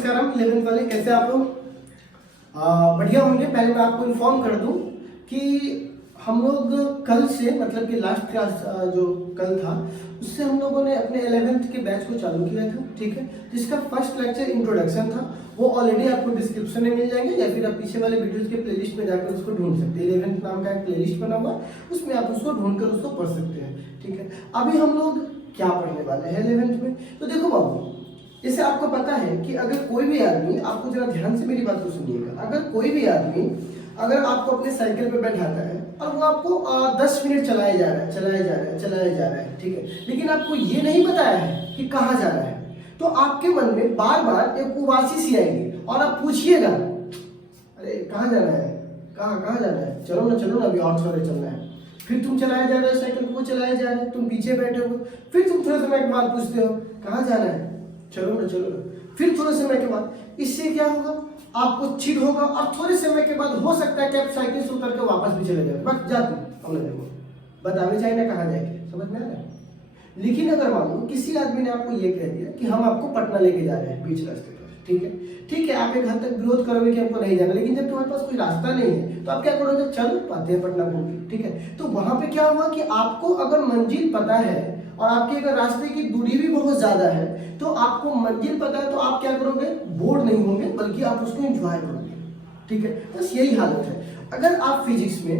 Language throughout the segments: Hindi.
नमस्कारम 11th वाले, कैसे आप लोग? बढ़िया होंगे। पहले मैं आपको इन्फॉर्म कर दूं कि हम लोग कल से, मतलब कि लास्ट क्लास जो कल था उससे हम लोगों ने अपने 11th के बैच को चालू किया था, ठीक है। जिसका फर्स्ट लेक्चर इंट्रोडक्शन था, वो ऑलरेडी आपको डिस्क्रिप्शन में मिल जाएंगे या फिर आप पीछे वाले वीडियोस के प्लेलिस्ट में जाकर उसको ढूंढ सकते हैं। 11th नाम का एक प्लेलिस्ट बना हुआ, उसमें आप उसको ढूंढकर उसको पढ़ सकते हैं, ठीक है। अभी हम लोग क्या पढ़ने वाले हैं 11th में? तो देखो बाबू, जैसे आपको पता है कि अगर कोई भी आदमी, आपको जरा ध्यान से मेरी बात को सुनिएगा, अगर कोई भी आदमी अगर आपको अपने साइकिल पे बैठाता है और वो आपको 10 मिनट चलाए जा रहा है, ठीक है, लेकिन आपको ये नहीं बताया है कि कहाँ जा रहा है, तो आपके मन में बार बार एक उबासी सी आएगी और आप पूछिएगा, अरे कहाँ जाना है, कहाँ जाना है, चलो ना अभी और थोड़े चलना है। फिर तुम चलाए जा रहे हो साइकिल को, चलाए जा रहे हो, तुम पीछे बैठे हो, फिर तुम थोड़े समय के बाद पूछते हो कहाँ जाना है, चलो ना, फिर थोड़े समय के बाद इससे क्या होगा, आपको चिढ़ होगा और थोड़े समय के बाद हो सकता है कि आप साइकिल से उतर के वापस भी चले जाओ, बस जा तुम हमने देखो बतावे चाहे ना कहाँ जाएंगे, समझ में आ रहा है। लेकिन अगर मान लो किसी आदमी ने आपको ये कह दिया कि हम आपको पटना लेके जा रहे हैं बीच रास्ते पर, ठीक है, आप एक हद तक विरोध करोगे कि हमको नहीं जाना, लेकिन जब तुम्हारे पास कोई रास्ता नहीं है तो आप क्या करोगे, चल पाते हैं पटना घूम के, ठीक है। तो वहां पे क्या हुआ कि आपको अगर मंजिल पता है और आपके अगर रास्ते की दूरी भी बहुत ज्यादा है, तो आपको मंजिल पता है, तो आप क्या करोगे, बोर नहीं होंगे, बल्कि आप उसको एंजॉय करोगे, ठीक है। बस यही हालत है। अगर आप फिजिक्स में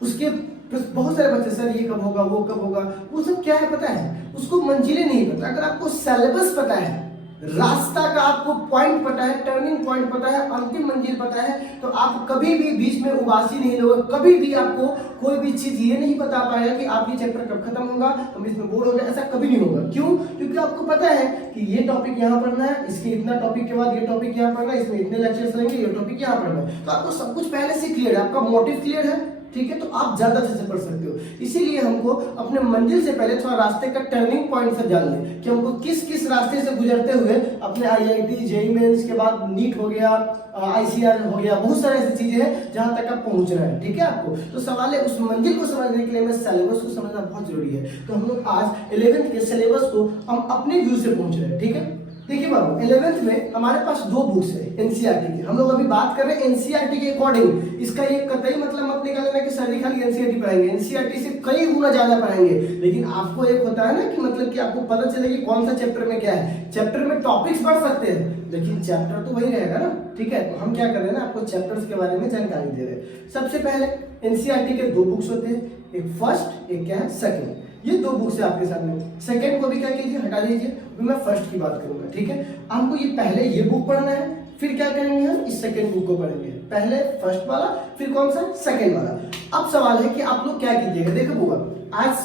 उसके बहुत सारे बच्चे, सर ये कब होगा, वो कब होगा, वो सब क्या है पता है, उसको मंजिलें नहीं पता। अगर आपको सिलेबस पता है, रास्ता का आपको पॉइंट पता है, टर्निंग पॉइंट पता है, अंतिम मंजिल पता है, तो आप कभी भी बीच में उबासी नहीं लोगे, कभी भी आपको कोई भी चीज ये नहीं बता पाएगा कि आप ये चैप्टर कब खत्म होगा, हम इसमें बोर हो गए, ऐसा कभी नहीं होगा। क्यों? क्योंकि आपको पता है कि ये टॉपिक यहाँ पढ़ना है, इसके इतना टॉपिक के बाद ये टॉपिक यहाँ पढ़ना है, इसमें इतने लेक्चर्स रहेंगे, ये टॉपिक यहाँ पढ़ना है, तो आपको सब कुछ पहले से क्लियर है, आपका मोटिव क्लियर है, ठीक है, तो आप ज्यादा अच्छे से पढ़ सकते हो। इसीलिए हमको अपने मंजिल से पहले थोड़ा रास्ते का टर्निंग पॉइंट से जान लें कि हमको किस किस रास्ते से गुजरते हुए अपने आईआईटी, जेईई मेंस के बाद नीट हो गया, आईसीआर हो गया, बहुत सारी ऐसी चीजें हैं जहां तक आप पहुंच रहे हैं, ठीक है। आपको तो सवाल है, उस मंजिल को समझने के लिए हमें सिलेबस को समझना बहुत जरूरी है। तो हम लोग आज 11th के सिलेबस को हम अपने व्यू से पहुंच रहे हैं, ठीक है। देखिए बाबू, 11th में हमारे पास 2 बुक्स है एनसीईआरटी की। हम लोग अभी बात कर रहे हैं एनसीईआरटी के अकॉर्डिंग। इसका ये कतई मतलब मत निकालना कि सर खाली एनसीईआरटी पढ़ाएंगे, एनसीईआरटी से कई गुना ज्यादा पढ़ाएंगे, लेकिन आपको एक होता है ना कि मतलब कि आपको पता चले कि कौन सा चैप्टर में क्या है। चैप्टर में टॉपिक्स बढ़ सकते हैं, लेकिन चैप्टर तो वही रहेगा ना, ठीक है। तो हम क्या कर रहे हैं ना, आपको चैप्टर्स के बारे में जानकारी दे रहे हैं। सबसे पहले एनसीईआरटी के 2 बुक्स होते हैं, एक फर्स्ट, एक क्या है सेकंड। ये 2 बुक्स है आपके सामने। सेकंड को भी क्या कीजिए, हटा दीजिए, अभी मैं फर्स्ट की बात करूंगा, ठीक है। हमको ये पहले ये बुक पढ़ना है, फिर क्या करेंगे हम, इस सेकंड बुक को पढ़ेंगे। पहले फर्स्ट वाला, फिर कौन सा, सेकंड वाला। अब सवाल है कि आप लोग क्या कीजिएगा। देखो बुआ, आज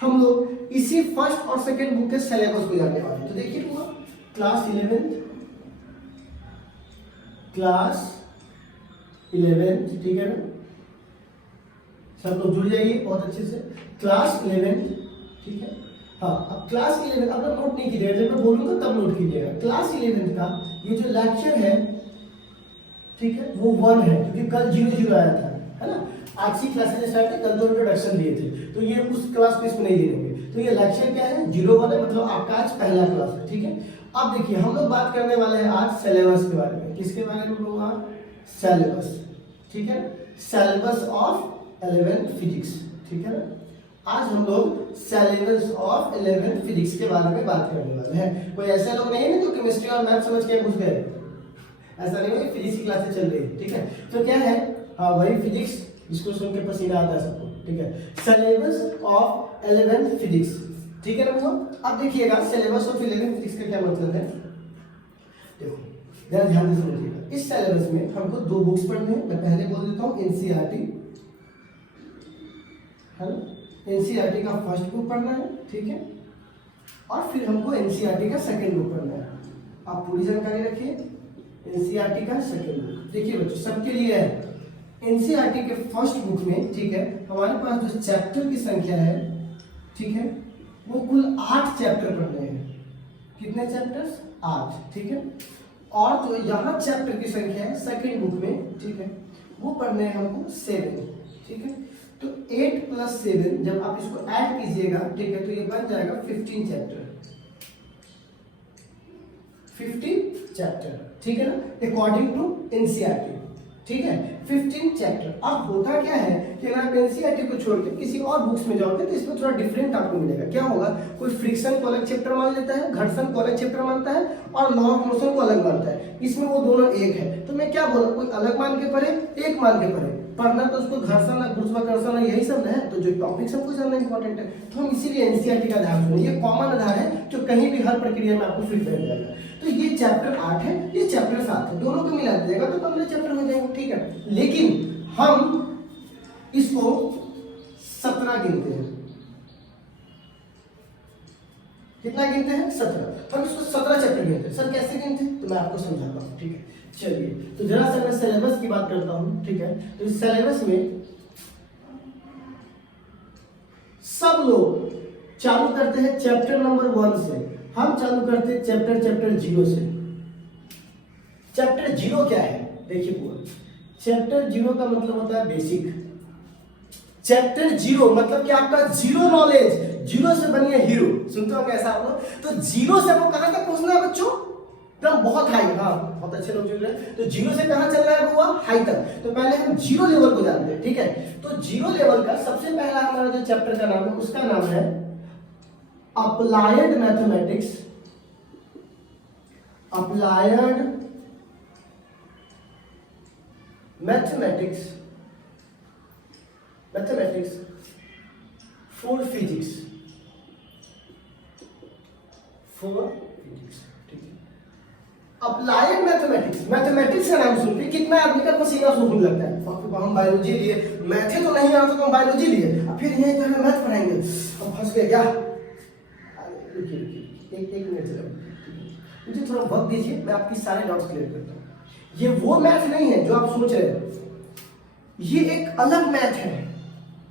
हम लोग इसी फर्स्ट और सेकंड बुक के सिलेबस को जानने वाले हैं। तो देखिए बुआ, क्लास 11th, ठीक है ना, सब लोग जुड़ जाइए बहुत अच्छे से। क्लास 11th, ठीक है। हाँ, अब क्लास 11 अब नोट नहीं कीजिएगा, जब मैं बोलूंगा तब नोट कीजिएगा। क्लास 11 का ये जो लेक्चर है, ठीक है, वो 1 है, क्योंकि कल 0 आया था, है ना। आज की क्लासेस स्टार्ट है, कल 2 इंट्रोडक्शन दिए थे, तो ये उस क्लास को इसमें नहीं देंगे। तो ये लेक्चर क्या है, 0 है, मतलब आपका आज पहला क्लास है, ठीक है। अब देखिए, हम लोग बात करने वाले हैं आज सिलेबस के बारे में। किसके बारे में होगा, सिलेबस, ठीक है, सिलेबस ऑफ 11th फिजिक्स, ठीक है ना। आज हम लोग सिलेबस ऑफ 11th फिजिक्स के बारे में बात करने वाले हैं। कोई ऐसे लोग नहीं है ना जो केमिस्ट्री और मैथ समझ के घुस गए, ऐसा नहीं है, फिजिक्स की क्लासेस चल रही है, ठीक है। तो क्या है, हाँ वही फिजिक्स जिसको सुन के पसीना आता है सबको, ठीक है। सिलेबस ऑफ 11th फिजिक्स, ठीक है ना। अब देखिएगा सिलेबस ऑफ 11th फिजिक्स का क्या मतलब है, देखो जरा ध्यान से समझिएगा। इस सिलेबस में हमको 2 बुक्स पढ़ने हैं। मैं पहले बोल देता हूँ एनसीईआरटी, है ना, एनसीईआरटी का फर्स्ट बुक पढ़ना है, ठीक है, और फिर हमको एनसीईआरटी का सेकंड बुक पढ़ना है। आप पूरी जानकारी रखिए, एनसीईआरटी का सेकंड बुक। देखिए बच्चों, सबके लिए है। एनसीईआरटी के फर्स्ट बुक में, ठीक है, हमारे पास जो चैप्टर की संख्या है, ठीक है, वो कुल 8 चैप्टर पढ़ने हैं। कितने चैप्टर्स, 8, ठीक है। और जो यहाँ चैप्टर की संख्या है सेकंड बुक में, ठीक है, वो पढ़ने हैं हमको 7, ठीक है। तो 8 + 7 जब आप इसको ऐड कीजिएगा, ठीक है, तो ये बन जाएगा 15 चैप्टर, 15 चैप्टर, ठीक है ना, अकॉर्डिंग टू एनसीईआरटी, ठीक है, 15 चैप्टर। अब होता क्या है कि अगर आप एनसीईआरटी को छोड़ के किसी और बुक्स में जाओगे तो इसमें थोड़ा डिफरेंट आपको मिलेगा। क्या होगा, कोई फ्रिक्शन को अलग चैप्टर मान लेता है, घर्षण को अलग चैप्टर मानता है और लॉ ऑफ मोशन को अलग मानता है। इसमें वो दोनों एक है। तो मैं क्या बोला, कोई अलग मान के पढ़े, एक मान के पढ़े, पढ़ना तो उसको घर्षण गुरुत्वाकर्षण यही सब है, तो जो टॉपिक सबको जानना इंपॉर्टेंट है। तो हम इसीलिए एनसीईआरटी का आधार चुने, ये कॉमन आधार है जो कहीं भी हर प्रक्रिया में आपको फिट बैठ जाएगा। तो ये चैप्टर 8 है, ये चैप्टर 7 है, दोनों को मिला दीजिएगा तो 15 चैप्टर हो जाएंगे, ठीक है। लेकिन हम इसको 17 गिनते हैं। कितना गिनते हैं, 17। हम इसको 17 चैप्टर गिनते हैं। सर कैसे गिनते हैं, तो मैं आपको समझाता हूँ, ठीक है। चलिए, तो जरा सा मैं सिलेबस की बात करता हूँ, ठीक है। तो इस सिलेबस में सब लोग चालू करते हैं चैप्टर नंबर 1 से, हम चालू करते हैं चैप्टर 0 से। चैप्टर 0 क्या है, देखिए पूरा चैप्टर 0 का मतलब होता है बेसिक। चैप्टर 0 मतलब कि आपका जीरो नॉलेज, जीरो से बनिए हीरो, सुनते हो कैसा आप लोग। तो जीरो से आपको कहां तक पहुंचना है बच्चों, एकदम बहुत हाई, हाँ बहुत अच्छे लोग जुड़ रहे हैं। तो जीरो से कहां चल रहा है हुआ, हाई तक। तो पहले हम जीरो लेवल को जानते हैं, ठीक है। तो जीरो लेवल का सबसे पहला हमारा जो चैप्टर का नाम है उसका नाम है applied mathematics. Applied mathematics, mathematics for physics, for physics, ठीक है। अप्लाइड मैथमेटिक्स, मैथमेटिक्स का नाम सुन के कितना आदमी का पसीना सूखने लगता है। हम बायोलॉजी लिए, मैथ तो नहीं आता तो हम बायोलॉजी लिए, अब फिर यही जो है मैथ पढ़ाएंगे, अब फंस गए क्या। रुकिए एक मिनट चलो, मुझे थोड़ा वक्त दीजिए, मैं आपकी सारे डाउट्स क्लियर करता हूँ। ये वो मैथ नहीं है जो आप सोच रहे हैं, ये एक अलग मैथ है।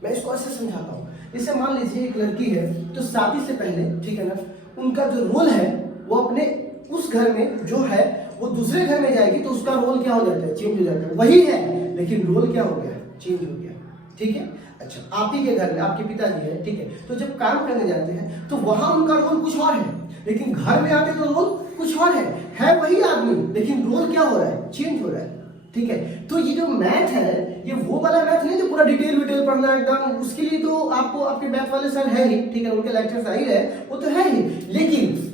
मैं इसको ऐसे समझाता हूँ, जैसे मान लीजिए एक लड़की है तो शादी से पहले, ठीक है ना, उनका जो रोल है वो अपने उस घर में जो है वो दूसरे घर में जाएगी तो उसका रोल क्या हो जाता है, चेंज हो जाता है। वही है लेकिन रोल क्या हो गया, चेंज हो गया, ठीक है। अच्छा, आप ही के घर में आपके पिताजी है, ठीक है, तो जब काम करने जाते हैं तो वहां उनका रोल कुछ और है, लेकिन घर में आते तो रोल कुछ और है वही आदमी, लेकिन रोल क्या हो रहा है, चेंज हो रहा है, ठीक है। तो ये जो मैथ है ये वो वाला मैथ नहीं जो पूरा डिटेल पढ़ना एकदम, उसके लिए तो आपको आपके मैथ वाले सर है ही, ठीक है, उनके लेक्चर सही है, वो तो है ही। लेकिन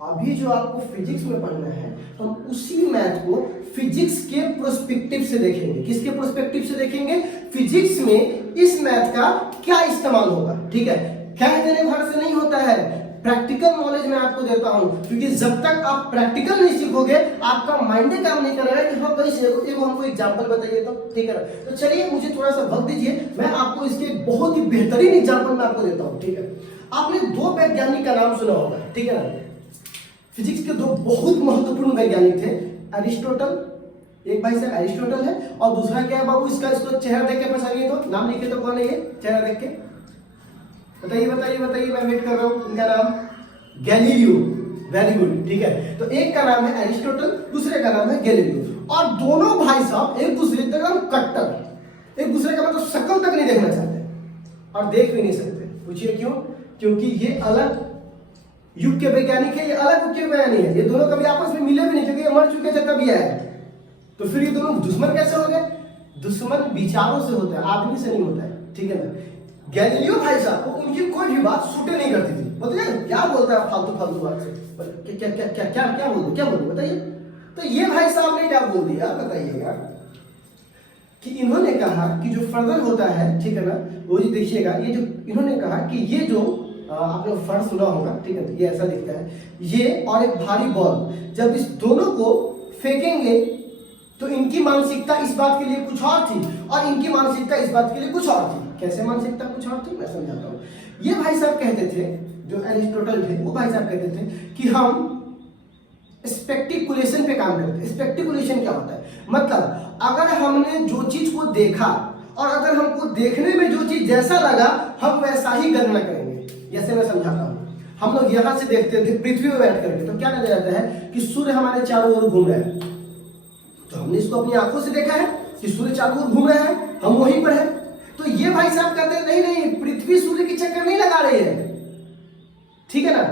अभी जो आपको फिजिक्स में पढ़ना है तो हम उसी मैथ को फिजिक्स के प्रोस्पेक्टिव से देखेंगे। किसके प्रोस्पेक्टिव से देखेंगे, फिजिक्स में इस मैथ का क्या इस्तेमाल होगा, ठीक है। कह देने भर से नहीं होता है, प्रैक्टिकल नॉलेज मैं आपको देता हूं, क्योंकि जब तक आप प्रैक्टिकल नहीं सीखोगे आपका माइंड काम नहीं करेगा कि हाँ भाई एगो हमको एग्जांपल बताइए, तो ठीक है। तो चलिए मुझे थोड़ा सा वक्त दीजिए, मैं आपको इसके बहुत ही बेहतरीन एग्जांपल मैं आपको देता हूं, ठीक है। आपने दो वैज्ञानिक का नाम सुना होगा, ठीक है ना। फिजिक्स के दो बहुत महत्वपूर्ण वैज्ञानिक थे, अरिस्टोटल, एक भाई सर अरिस्टोटल है और दूसरा क्या है बाबू, इसको चेहरा देख के पहचानिए, तो नाम लिखे तो कौन है ये, चेहरा देख के बताइए बताइए बताइए, मैं वेट कर रहा हूं। इनका नाम गैलीलियो, वेरी गुड, ठीक है। तो एक का नाम है अरिस्टोटल, दूसरे का नाम है गैलीलियो, और दोनों भाई साहब एक दूसरे के एकदम कट्टर, एक दूसरे का मतलब शक्ल तक नहीं देखना चाहते और देख भी नहीं सकते। पूछिए क्यों, क्योंकि ये अलग युग के वैज्ञानिक है, ये अलग युग के वैज्ञानिक है, ये दोनों कभी आपस में मिले भी नहीं, क्योंकि ये मर चुके थे तब ये आए। तो फिर ये दोनों दुश्मन कैसे हो गए, दुश्मन विचारों से होता है, आदमी से नहीं होता है, ठीक है ना। गैलीलियो भाई साहब को उनकी कोई भी बात सूटे नहीं करती थी, बताइए क्या बोलता है फालतू फालतू बात से, क्या क्या क्या क्या क्या बोलते बताइए। तो ये भाई साहब ने क्या बोल दिया बताइएगा, कि इन्होंने कहा कि जो फर्दर होता है, ठीक है ना, वो जी देखिएगा, ये जो इन्होंने कहा कि ये जो आपने फर्द सुना होगा, ठीक है, ये ऐसा दिखता है, ये और एक भारी बॉल जब इस दोनों को फेंकेंगे तो इनकी मानसिकता इस बात के लिए कुछ और थी और इनकी मानसिकता इस बात के लिए कुछ और थी। कैसे मानसिकता कुछ और थी, मैं समझाता हूँ। ये भाई साहब कहते थे, जो एरिस्टोटल थे, वो भाई साहब कहते थे कि हम स्पेक्टिकुलेशन पे काम करते हैं। स्पेक्टिकुलेशन क्या होता है, मतलब अगर हमने जो चीज को देखा और अगर हमको देखने में जो चीज जैसा लगा हम वैसा ही गणना करेंगे। जैसे मैं समझाता हूँ, हम लोग यहां से देखते थे पृथ्वी में बैठ करके, तो क्या नजर आता है कि सूर्य हमारे चारों ओर घूम रहा है, तो हमने इसको अपनी आंखों से देखा है कि सूर्य चारों ओर घूम रहा है, हम वहीं पर है। तो ये भाई साहब कहते हैं नहीं नहीं, पृथ्वी सूर्य की चक्कर नहीं लगा रही है, ठीक है ना,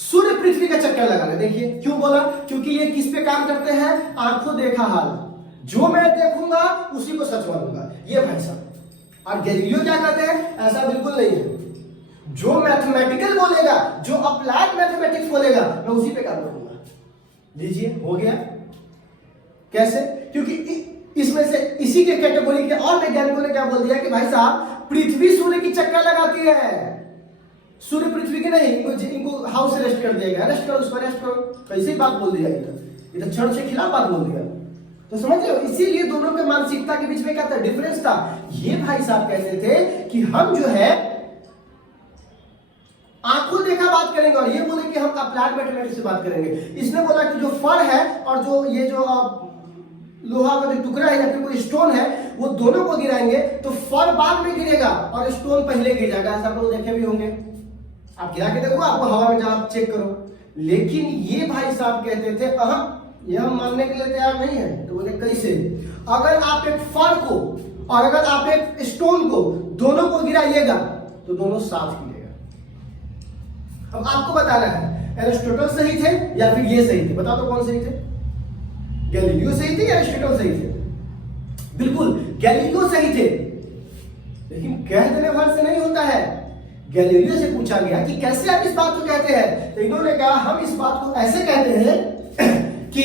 सूर्य पृथ्वी का चक्कर लगाना। देखिए क्यों बोला, क्योंकि ये किस पे काम करते हैं, आंखों देखा हाल, जो मैं देखूंगा उसी को सच मानूंगा, ये भाई साहब। और गैलीलियो क्या कहते हैं, ऐसा बिल्कुल नहीं है, जो मैथमेटिकल बोलेगा, जो अप्लाइड मैथमेटिक्स बोलेगा, मैं उसी पे काम करूंगा। लीजिए हो गया। कैसे, क्योंकि इसमें से इसी के कैटेगरी के और वैज्ञानिकों ने क्या बोल दिया कि भाई साहब पृथ्वी सूर्य की चक्कर लगाती है, सूर्य पृथ्वी की नहीं। इनको हाउस अरेस्ट कर दिया गया, अरेस्ट करो उसको, अरेस्ट करो, कैसे ही बात बोल दिया, ये तो क्षण से खिलाफ बात बोल दिया। तो समझ रहे हो, इसीलिए दोनों के मानसिकता के बीच में क्या था, डिफरेंस था। ये भाई साहब कहते थे कि हम जो है आंखों देखा बात करेंगे, और ये बोले कि हम अप्लाइड मैथमेटिक्स से बात करेंगे। इसने बोला कि जो फर है और जो ये जो लोहा का जो टुकड़ा है या फिर कोई स्टोन है, वो दोनों को गिराएंगे तो फर बाद में गिरेगा और स्टोन पहले गिर जाएगा। ऐसा आप लोग देखे भी होंगे, आप गिरा के देखो, आपको हवा में जब चेक करो। लेकिन ये भाई साहब कहते थे ये हम मानने के लिए तैयार नहीं है। तो बोले कैसे, अगर आप एक फर को और अगर आप एक स्टोन को दोनों को गिराइएगा तो दोनों साथ गिरेगा। अब आपको बताना है एरिस्टोटल सही थे या फिर ये सही थे, बताओ तो कौन सही थे, गैलीलियो सही थे या एरिस्टोटल सही थे? बिल्कुल गैलीलियो सही थे, लेकिन कह देने भर से नहीं होता है। गैलीलियो से पूछा गया कि कैसे आप इस बात को कहते हैं, तो इन्होंने कहा हम इस बात को ऐसे कहते हैं कि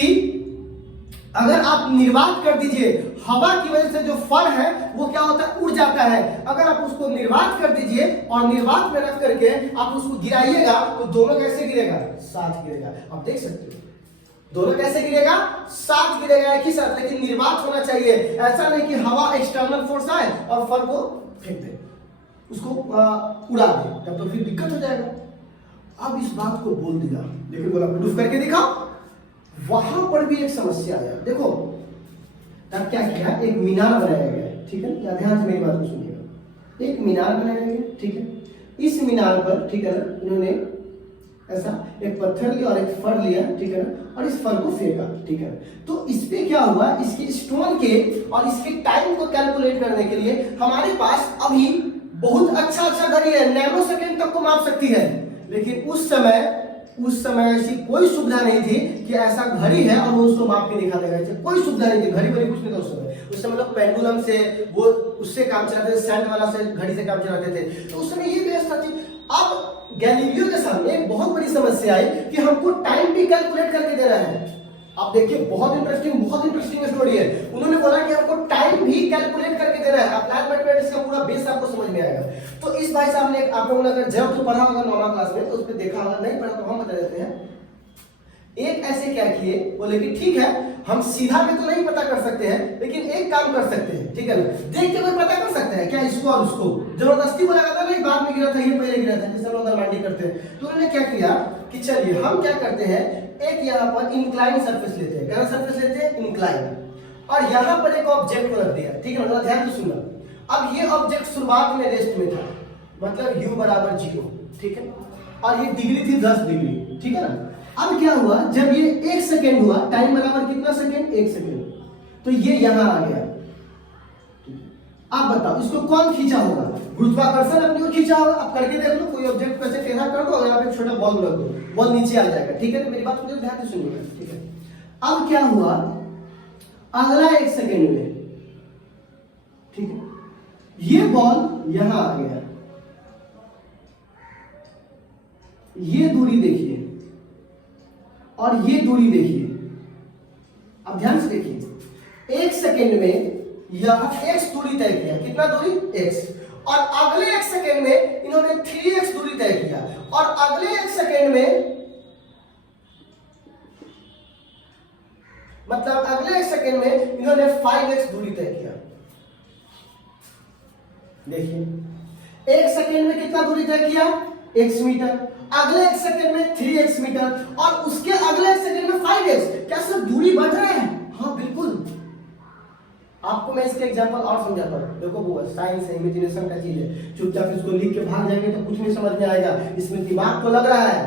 अगर आप निर्वात कर दीजिए, हवा की वजह से जो फर है वो क्या होता है, उड़ जाता है। अगर आप उसको निर्वात कर दीजिए और निर्वात में रख करके आप उसको गिराइएगा तो दोनों कैसे गिरेगा, साथ गिरेगा। आप देख सकते हो दोनों कैसे गिरेगा, साथ गिरेगा एक ही साथ, लेकिन निर्वात होना चाहिए। ऐसा नहीं कि हवा एक्सटर्नल फोर्स आए और फर को फेंक दे, उसको उड़ा दे, तब तो फिर दिक्कत हो जाएगा। अब इस बात को बोल दिया, लेकिन बोला प्रूफ करके दिखाओ। वहां पर भी एक समस्या आया। देखो तब क्या किया, एक मीनार बनाया गया, ठीक है, ध्यान से मेरी बात को सुनिएगा। एक मीनार बनाया गया, ठीक है। इस मीनार पर, ठीक है ना, इन्होंने ऐसा एक पत्थर लिया और एक फर लिया, ठीक है ना, और इस फर को फेंका, ठीक है। तो इस पे क्या हुआ, इसके स्टोन के और इसके टाइम को कैलकुलेट करने के लिए हमारे पास अभी बहुत अच्छा घड़ी है, नैनो सेकेंड तक को माप सकती है। लेकिन उस समय ऐसी कोई सुविधा नहीं थी कि ऐसा घड़ी है और वो उसको माप के दिखा देगा, ऐसे कोई सुविधा नहीं थी, घड़ी कुछ नहीं था उस समय लोग पेंडुलम से वो उससे काम चलाते थे, सैंड वाला से घड़ी से काम चलाते थे। तो उस समय ये व्यवस्था थी। अब गैलीलियो के सामने एक बहुत बड़ी समस्या आई कि हमको टाइम भी कैलकुलेट करके देना है। आप देखिए बहुत इंटरेस्टिंग स्टोरी है। उन्होंने बोला कि हमको टाइम भी कैलकुलेट करके देना है। अप्लाइड मैथमेटिक्स का पूरा बेस आपको समझ में आएगा। तो इस भाई साहब ने, आप लोगों ने अगर जब तो पढ़ा होगा 9वीं क्लास में तो उस पर देखा होगा, नहीं पढ़ा तो हम बता देते हैं। एक ऐसे क्या किए, बोले कि ठीक है हम सीधा में तो नहीं पता कर सकते हैं, लेकिन एक काम कर सकते हैं, ठीक है ना, देख के कोई पता कर सकते हैं क्या, इसको और उसको जबरदस्ती बोला जाता नहीं, बाद में गिरा था, ये पहले गिरा था, जैसे हम लोग मांडी करते हैं। तो उन्होंने क्या किया कि चलिए हम क्या करते हैं, एक यहाँ पर इंक्लाइन सरफेस लेते हैं, क्या सरफेस लेते हैं, इंक्लाइन, और यहाँ पर एक ऑब्जेक्ट को रख दिया, ठीक है ना, ध्यान से सुनना। अब ये ऑब्जेक्ट शुरुआत में रेस्ट में था, मतलब u बराबर 0, ठीक है, और ये डिग्री थी 10 डिग्री, ठीक है ना। अब क्या हुआ, जब ये 1 सेकेंड हुआ, टाइम बराबर कितना सेकेंड, 1 सेकेंड, तो ये यहां आ गया। आप बताओ इसको कौन खींचा होगा, गुरुत्वाकर्षण अपनी ओर खींचा होगा। आप करके देख लो, कोई ऑब्जेक्ट को ऐसे टेढ़ा कर दो और यहाँ पे एक छोटा बॉल रख दो, बॉल नीचे आ जाएगा, ठीक है। तो मेरी बात को ध्यान से सुनिएगा, ठीक है। अब क्या हुआ, अगला 1 सेकेंड में, ठीक है, ये बॉल यहां आ गया, ये दूरी देखिए और ये दूरी देखिए। अब ध्यान से देखिए, 1 सेकेंड में यह x दूरी तय किया, कितना दूरी, x, और अगले 1 सेकेंड में इन्होंने 3x दूरी तय किया, और अगले 1 सेकेंड में, मतलब अगले 1 सेकेंड में इन्होंने 5x दूरी तय किया। देखिए 1 सेकेंड में कितना दूरी तय किया, x मीटर, अगले 1 सेकेंड में 3x मीटर, और उसके अगले 1 सेकेंड में 5x। क्या सब दूरी बढ़ रहा है? हाँ बिल्कुल। आपको मैं इसके एग्जांपल और समझाता हूं। देखो वो साइंस है, इमेजिनेशन का चीज है, चुपचाप इसको लिख के भाग जाएंगे तो कुछ नहीं समझ में आएगा। इसमें दिमाग तो लग रहा है,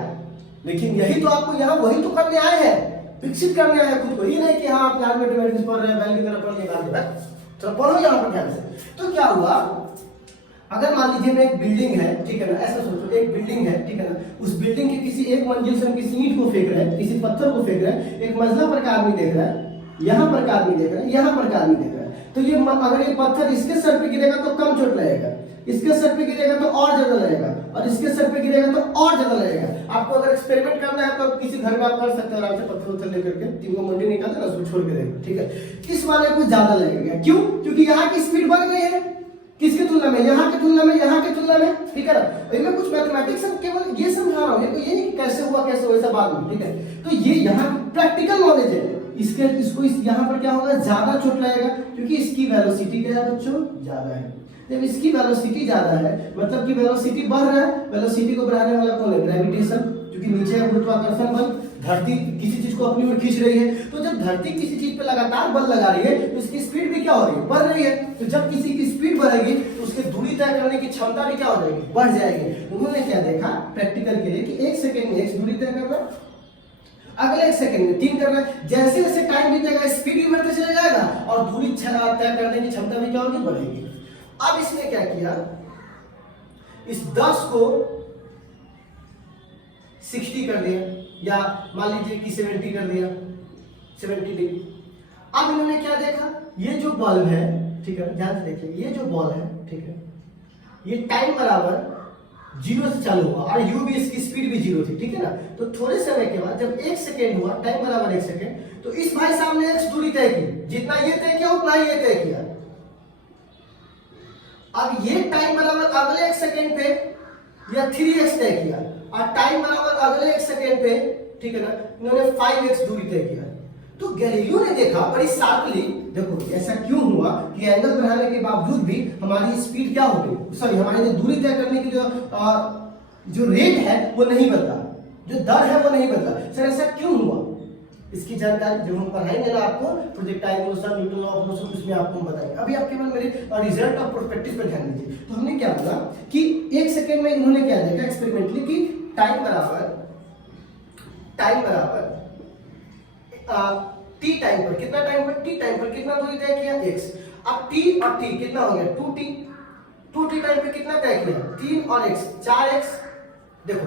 लेकिन यही तो आपको यहाँ वही तो करने आए हैं, विकसित करने आए हैं खुद को। ही नहीं कि हाँ आप मैथमेटिक्स पढ़ रहे हैं, बैल की तरह पढ़ लिया, चलो पढ़ो यहाँ पर ध्यान से। तो क्या हुआ, अगर मान लीजिए मैं एक बिल्डिंग है, ठीक है ना, ऐसा सोचो एक बिल्डिंग है, ठीक है ना, उस बिल्डिंग के किसी किसी एक मंजिल से हम किसी ईंट को फेंक रहे हैं, किसी पत्थर को फेंक रहे हैं, एक मंजिला पर का आदमी देख रहा है, यहाँ पर का आदमी देख रहा है, यहाँ पर का आदमी देख रहा है, तो ये अगर ये पत्थर इसके सर पे गिरेगा तो कम चोट लगेगा, इसके सर पे गिरेगा तो और ज्यादा लगेगा, और इसके सर पे गिरेगा तो और ज्यादा लगेगा। आपको अगर एक्सपेरिमेंट करना है तो किसी घर में आप कर सकते हैं, आराम से पत्थर उत्थर लेकर के 3 को मंडी निकाल देना, उसको छोड़ के देगा, ठीक है। इस वाले को ज्यादा लगेगा, क्यों? क्योंकि यहाँ की स्पीड बढ़ गई है, किसकी तुलना में? यहाँ की तुलना में, यहाँ की तुलना में, ठीक है ना। इनमें कुछ मैथमेटिक्स हम केवल ये समझा रहा हूँ, ये नहीं कैसे हुआ कैसे वैसा बात नहीं, ठीक है। तो ये यहाँ प्रैक्टिकल नॉलेज है, इसको यहाँ पर क्या होगा, ज्यादा चोट लगेगा, क्योंकि इसकी वेलोसिटी क्या है बच्चों, ज्यादा है। जब इसकी वेलोसिटी ज्यादा है मतलब कि वेलोसिटी बढ़ रहा है, वेलोसिटी को बढ़ाने वाला कौन है? ग्रेविटेशन, क्योंकि नीचे है गुरुत्वाकर्षण बल, धरती किसी चीज को अपनी ओर खींच रही है। तो जब धरती किसी चीज पे लगातार बल लगा रही है तो इसकी स्पीड भी क्या हो रही है, बढ़ रही है। तो जब किसी की स्पीड बढ़ेगी तो उसकी दूरी तय करने की क्षमता भी क्या हो जाएगी, बढ़ जाएगी। उन्होंने क्या देखा प्रैक्टिकल के लिए कि 1 सेकंड में x दूरी तय करना, अगले 1 सेकंड में 3 करना, जैसे जैसे टाइम बीतेगा स्पीड भी बढ़ते चला जाएगा और दूरी तय करने की क्षमता भी क्या होगी, बढ़ेगी। अब इसने क्या किया, इस 10 को 60 कर दिया, या मान लीजिए कि 70 कर दिया, 70 डिग्री। अब इन्होंने क्या देखा, ये जो बल्ब है, ठीक है, ध्यान से देखिए, ये जो बॉल है, ठीक है, ये टाइम बराबर 0 से चालू हुआ और u भी इसकी स्पीड भी 0 थी, ठीक है ना। तो थोड़े समय के बाद जब 1 सेकेंड हुआ, टाइम बराबर 1 सेकेंड, तो इस भाई साहब ने x दूरी तय की, जितना ये तय किया उतना ही ये तय किया। अब ये टाइम बराबर अगले 1 सेकेंड पे या 3x तय किया, और टाइम बराबर अगले 1 सेकेंड पे, ठीक है ना, इन्होंने 5x दूरी तय किया। तो गैलीलियो ने देखा बड़ी शार्पली, देखो ऐसा क्यों हुआ कि एंगल बढ़ाने के बावजूद भी हमारी स्पीड क्या हो गई, सॉरी हमारी जो दूरी तय करने की जो रेट है वो नहीं बदला, जो दर है वो नहीं बदला। सर ऐसा क्यों हुआ, इसकी जानकारी जब हम पढ़ाएंगे ना आपको projectile motion, Newton law of motion, उसमें आपको हम बताएंगे। अभी आप केवल मेरे रिजल्ट ऑफ प्रोस्पेक्टिव पर ध्यान दीजिए। तो हमने क्या बोला कि 1 सेकेंड में इन्होंने क्या देखा एक्सपेरिमेंटली कि टाइम बराबर t टाइम पर, कितना टाइम पर, t टाइम पर कितना दूरी तय किया, x। अब t और t कितना हो गया, 2t टाइम पे कितना तय किया, 3 और x 4x। देखो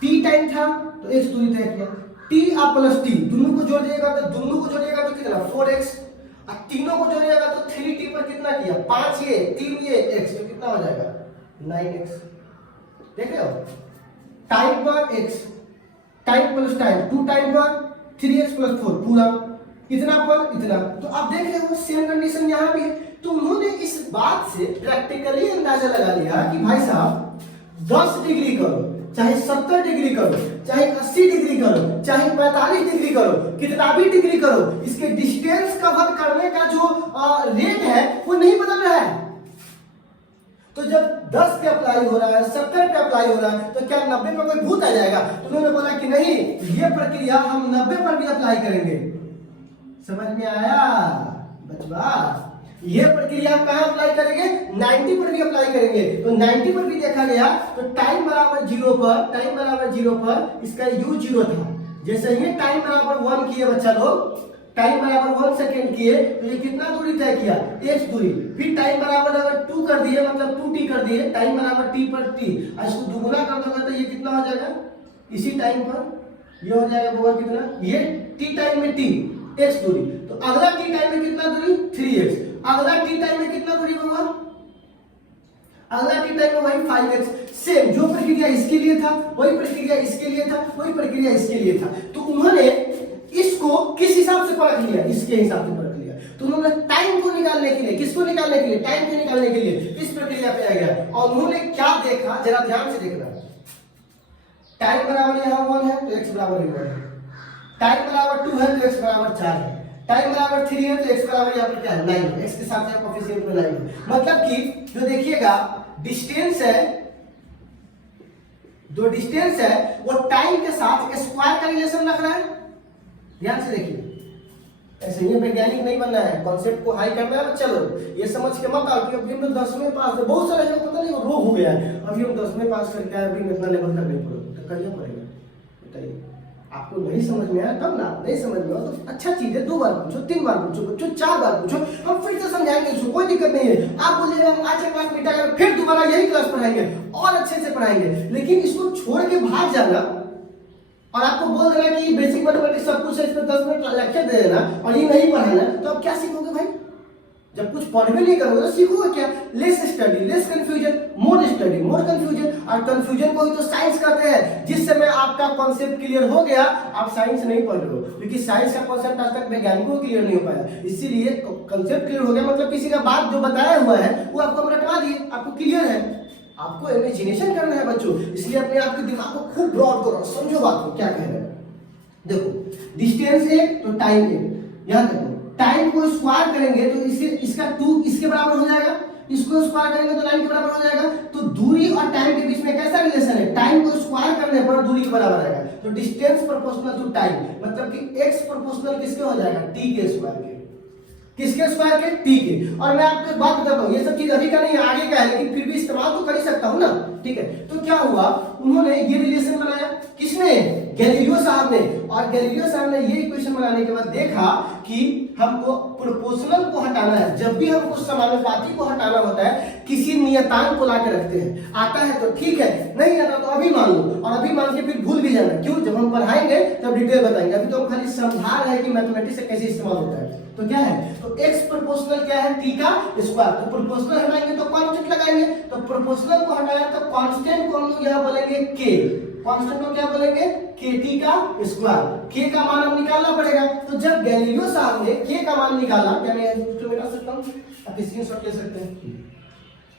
t टाइम था तो x दूरी तय किया, t और प्लस t दोनों को जोड़ दिएगा तो कितना 4x, और तीनों को जोड़िएगा तो 3t पर कितना किया 5 ये 3 ये x, तो कितना हो जाएगा 9x। देख रहे हो, टाइम पर x, time plus time, 2 time पर 3x प्लस 4 पूरा, इतना पर इतना। तो आप देख रहे हो सेम कंडीशन यहाँ भी है। तो उन्होंने इस बात से प्रैक्टिकली अंदाजा लगा लिया कि भाई साहब 10 डिग्री करो, चाहे 70 डिग्री करो, चाहे 80 डिग्री करो, चाहे 45 डिग्री करो, कितना भी डिग्री करो, इसके डिस्टेंस कवर करने का जो रेट है वो नहीं बदल रहा है। तो जब 10 पे अप्लाई हो रहा है, 70 पे अप्लाई हो रहा है, तो क्या 90 पे कोई भूत आ जाएगा? तो उन्होंने बोला कि नहीं, ये प्रक्रिया हम 90 पर भी अप्लाई करेंगे। समझ में आया बचवा? ये प्रक्रिया कहां अप्लाई करेंगे, 90 पर भी अप्लाई करेंगे। तो 90 पर भी देखा गया तो टाइम बराबर 0 पर इसका u 0 था। जैसे ये टाइम बराबर 1 किए बच्चा लोग, टाइम बराबर 1 सेकेंड किए तो ये कितना दूरी तय किया, x दूरी। फिर टाइम बराबर अगर 2 कर दिए मतलब 2t कर दिए, टाइम बराबर t पर t, और इसको दुगुना कर दोगे तो ये कितना हो जाएगा, इसी टाइम पर ये हो जाएगा बउआ कितना, ये t टाइम में t x दूरी। तो अगला t टाइम में कितना दूरी 3x, अगला t टाइम में कितना दूरी बउआ, अगला t टाइम में वही 5x। सेम जो प्रक्रिया इसके लिए था वही प्रक्रिया इसके लिए था, वही प्रक्रिया इसके लिए था। तो उन्होंने इसको किस हिसाब से परख लिया, इसके हिसाब से परख लिया। तो उन्होंने टाइम को निकालने के लिए, किसको निकालने के लिए, टाइम को निकालने के लिए इस प्रक्रिया पे आ गया। और उन्होंने क्या देखा जरा ध्यान से देखना, टाइम बराबर यहाँ 1 है तो x बराबर 1 है, टाइम बराबर 2 है तो x बराबर 4 है, टाइम बराबर 3 है तो x बराबर यहाँ पर क्या है 9 है, x के साथ यहाँ कोएफिशिएंट में 9 है। मतलब कि जो देखिएगा डिस्टेंस है, जो डिस्टेंस है वो टाइम के साथ स्क्वायर का रिलेशन रख रहा है। ध्यान से देखिए, ऐसे ही वैज्ञानिक नहीं बनना है, कॉन्सेप्ट को हाई करना है। चलो ये समझ के मत आओ कि अभी हम 10वें पास है, बहुत सारे लोग पता नहीं वो रोग हो गया है, अभी हम 10वें पास करके आए, अभी इतना लेवल तक नहीं पढ़ो तो करना पड़ेगा। बताइए, आपको नहीं समझ में आया तब ना, नहीं समझ में आया तो अच्छा चीज है, 2 बार पूछो, 3 बार पूछो, बच्चों 4 बार पूछो, हम फिर से समझाएंगे, इसको कोई दिक्कत नहीं है। आप बोलिएगा हम आज क्लास मिटा कर फिर दोबारा यही क्लास पढ़ाएंगे और अच्छे से पढ़ाएंगे, लेकिन इसको छोड़ के भाग जाना और आपको बोल देना कि बेसिक मैथमेटिक्स सब कुछ है, इसमें 10 मिनट लेक्चर दे देना और ये नहीं पढ़ाना, तो आप क्या सीखोगे भाई? जब कुछ पढ़ भी नहीं करोगे तो सीखोगे क्या? Less study less confusion, more study more confusion. और कंफ्यूजन को ही तो साइंस कहते हैं। जिस समय आपका कॉन्सेप्ट क्लियर हो गया, आप साइंस नहीं पढ़ रहे हो, क्योंकि साइंस का कॉन्सेप्ट आज तक वैज्ञानिकों को क्लियर नहीं हो पाया। इसीलिए कॉन्सेप्ट क्लियर हो गया मतलब किसी का बात जो बताया हुआ है वो आपको हम रटवा दिए, आपको क्लियर है। आपको इमेजिनेशन करना है बच्चों, इसलिए अपने आप के दिमाग को खूब ब्रॉड करो, समझो बात को क्या कह रहे हैं। देखो डिस्टेंस एक तो टाइम एक, याद रखो टाइम को स्क्वायर करेंगे तो इसका 2 इसके बराबर हो जाएगा, इसको स्क्वायर करेंगे तो 9 के बराबर हो जाएगा। तो दूरी और टाइम के बीच में कैसा रिलेशन है? टाइम को स्क्वायर करने पर दूरी के बराबर आएगा। तो डिस्टेंस प्रोपोर्शनल टू टाइम, मतलब कि x प्रोपोर्शनल किसके हो जाएगा? t के स्क्वायर के। किसके स्क्वायर के? t के। और मैं आपको एक बात बताता हूँ, ये सब चीज अभी का नहीं है, आगे का है, लेकिन फिर भी इस्तेमाल तो कर ही सकता हूँ ना, ठीक है। तो क्या हुआ, उन्होंने ये रिलेशन बनाया, किसने? गैलीलियो साहब ने। और गैलीलियो साहब ने ये इक्वेशन बनाने के बाद देखा कि हमको प्रोपोर्शनल को हटाना है। जब भी हमको समानुपाती को हटाना होता है, किसी नियतांक को लाके रखते हैं। आता है तो ठीक है, नहीं आता तो अभी मान लो, और अभी मान के फिर भूल भी जाना। क्यों? जब हम पढ़ाएंगे तब डिटेल बताएंगे, अभी तो हम खाली समझा रहे हैं कि मैथमेटिक्स से कैसे इस्तेमाल होता है। तो क्या है? तो x प्रोपोर्शनल क्या है? t का स्क्वायर। तो प्रोपोर्शनल हटाएंगे तो कांस्टेंट लगाएंगे, तो प्रोपोर्शनल को हटाया तो कांस्टेंट को हम लोग यहां बोलेंगे k। कांस्टेंट को क्या बोलेंगे? kt का स्क्वायर। k का मान हम निकालना पड़ेगा। तो जब गैलीलियो साहब ने k का मान निकाला, क्या मैं इसको मिटा सकता हूं? आप स्क्रीनशॉट ले सकते हैं,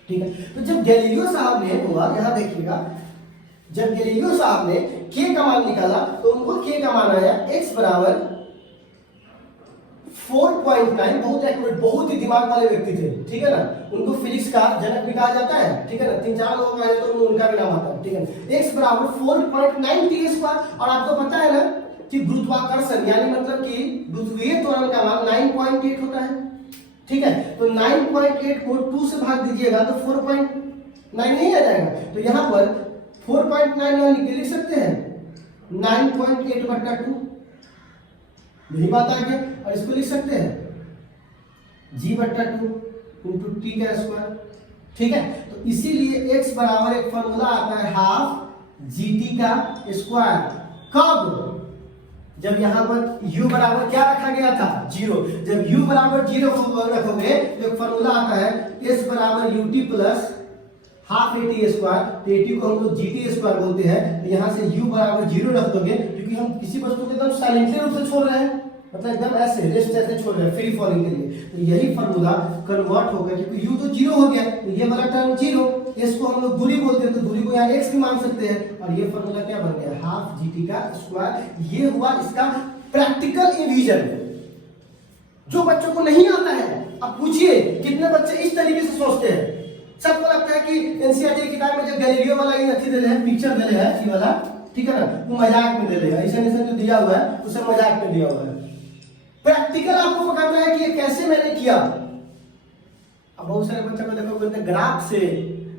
ठीक है। तो जब गैलीलियो साहब ने हुआ, यहां देखिएगा, जब गैलीलियो साहब ने k का मान निकाला तो उनको k का मान आया x बराबर 4.9। बहुत एक्यूरेट, बहुत ही दिमाग वाले व्यक्ति थे, ठीक है ना। उनको फिजिक्स का जनक भी कहा जाता है, ठीक है ना। 3-4 लोग आए तो उनका भी नाम आता है, ठीक है। x बराबर 4.9 t स्क्वायर। और आपको पता है ना कि गुरुत्वाकर्षण यानी मतलब कि ध्रुवीय त्वरण का मान 9.8 होता है, ठीक है। तो 9.8 को 2 से भाग दीजिएगा तो 4.9 नहीं आ जाएगा। तो यहाँ पर 4.9 लिख सकते हैं 9.8/2, यही बात आ गया। और इसको लिख सकते हैं g/2 इंटू टी का स्क्वायर, ठीक है। तो इसीलिए x बराबर एक फॉर्मूला आता है हाफ gt का स्क्वायर। कब? जब यहाँ पर u बराबर क्या रखा गया था? 0। जब u बराबर 0 रखोगे तो एक फॉर्मूला आता है s बराबर ut plus half at square. तो at को हम लोग gt स्क्वायर बोलते हैं। तो यहाँ से u बराबर 0 रख दोगे, क्योंकि हम किसी वस्तु को एकदम साइलेंटली रूप से छोड़ रहे हैं, मतलब एकदम ऐसे रेस्ट ऐसे छोड़ रहे हैं फ्री फॉलिंग के लिए। तो यही फॉर्मूला कन्वर्ट होगा, क्योंकि u तो 0 हो गया, तो ये वाला टर्म 0, s को हम लोग दूरी बोलते हैं, तो दूरी को यहाँ x भी मान सकते हैं। और ये फॉर्मूला क्या बन गया? हाफ gt का स्क्वायर। ये हुआ इसका प्रैक्टिकल रिवीजन, जो बच्चों को नहीं आता है। अब पूछिए कितने बच्चे इस तरीके से सोचते हैं? सबको लगता है कि एनसीईआरटी की किताब में जो गैलीलियो वाला ये अच्छी दे है, पिक्चर दे है ये वाला, ठीक है ना, वो मजाक में दे देगा। ऐसा जो दिया हुआ है वो सब मजाक में दिया हुआ है। प्रैक्टिकल आपको पकड़ना है कि ये कैसे मैंने किया। अब बहुत सारे बच्चों को देखो बोलते हैं ग्राफ से,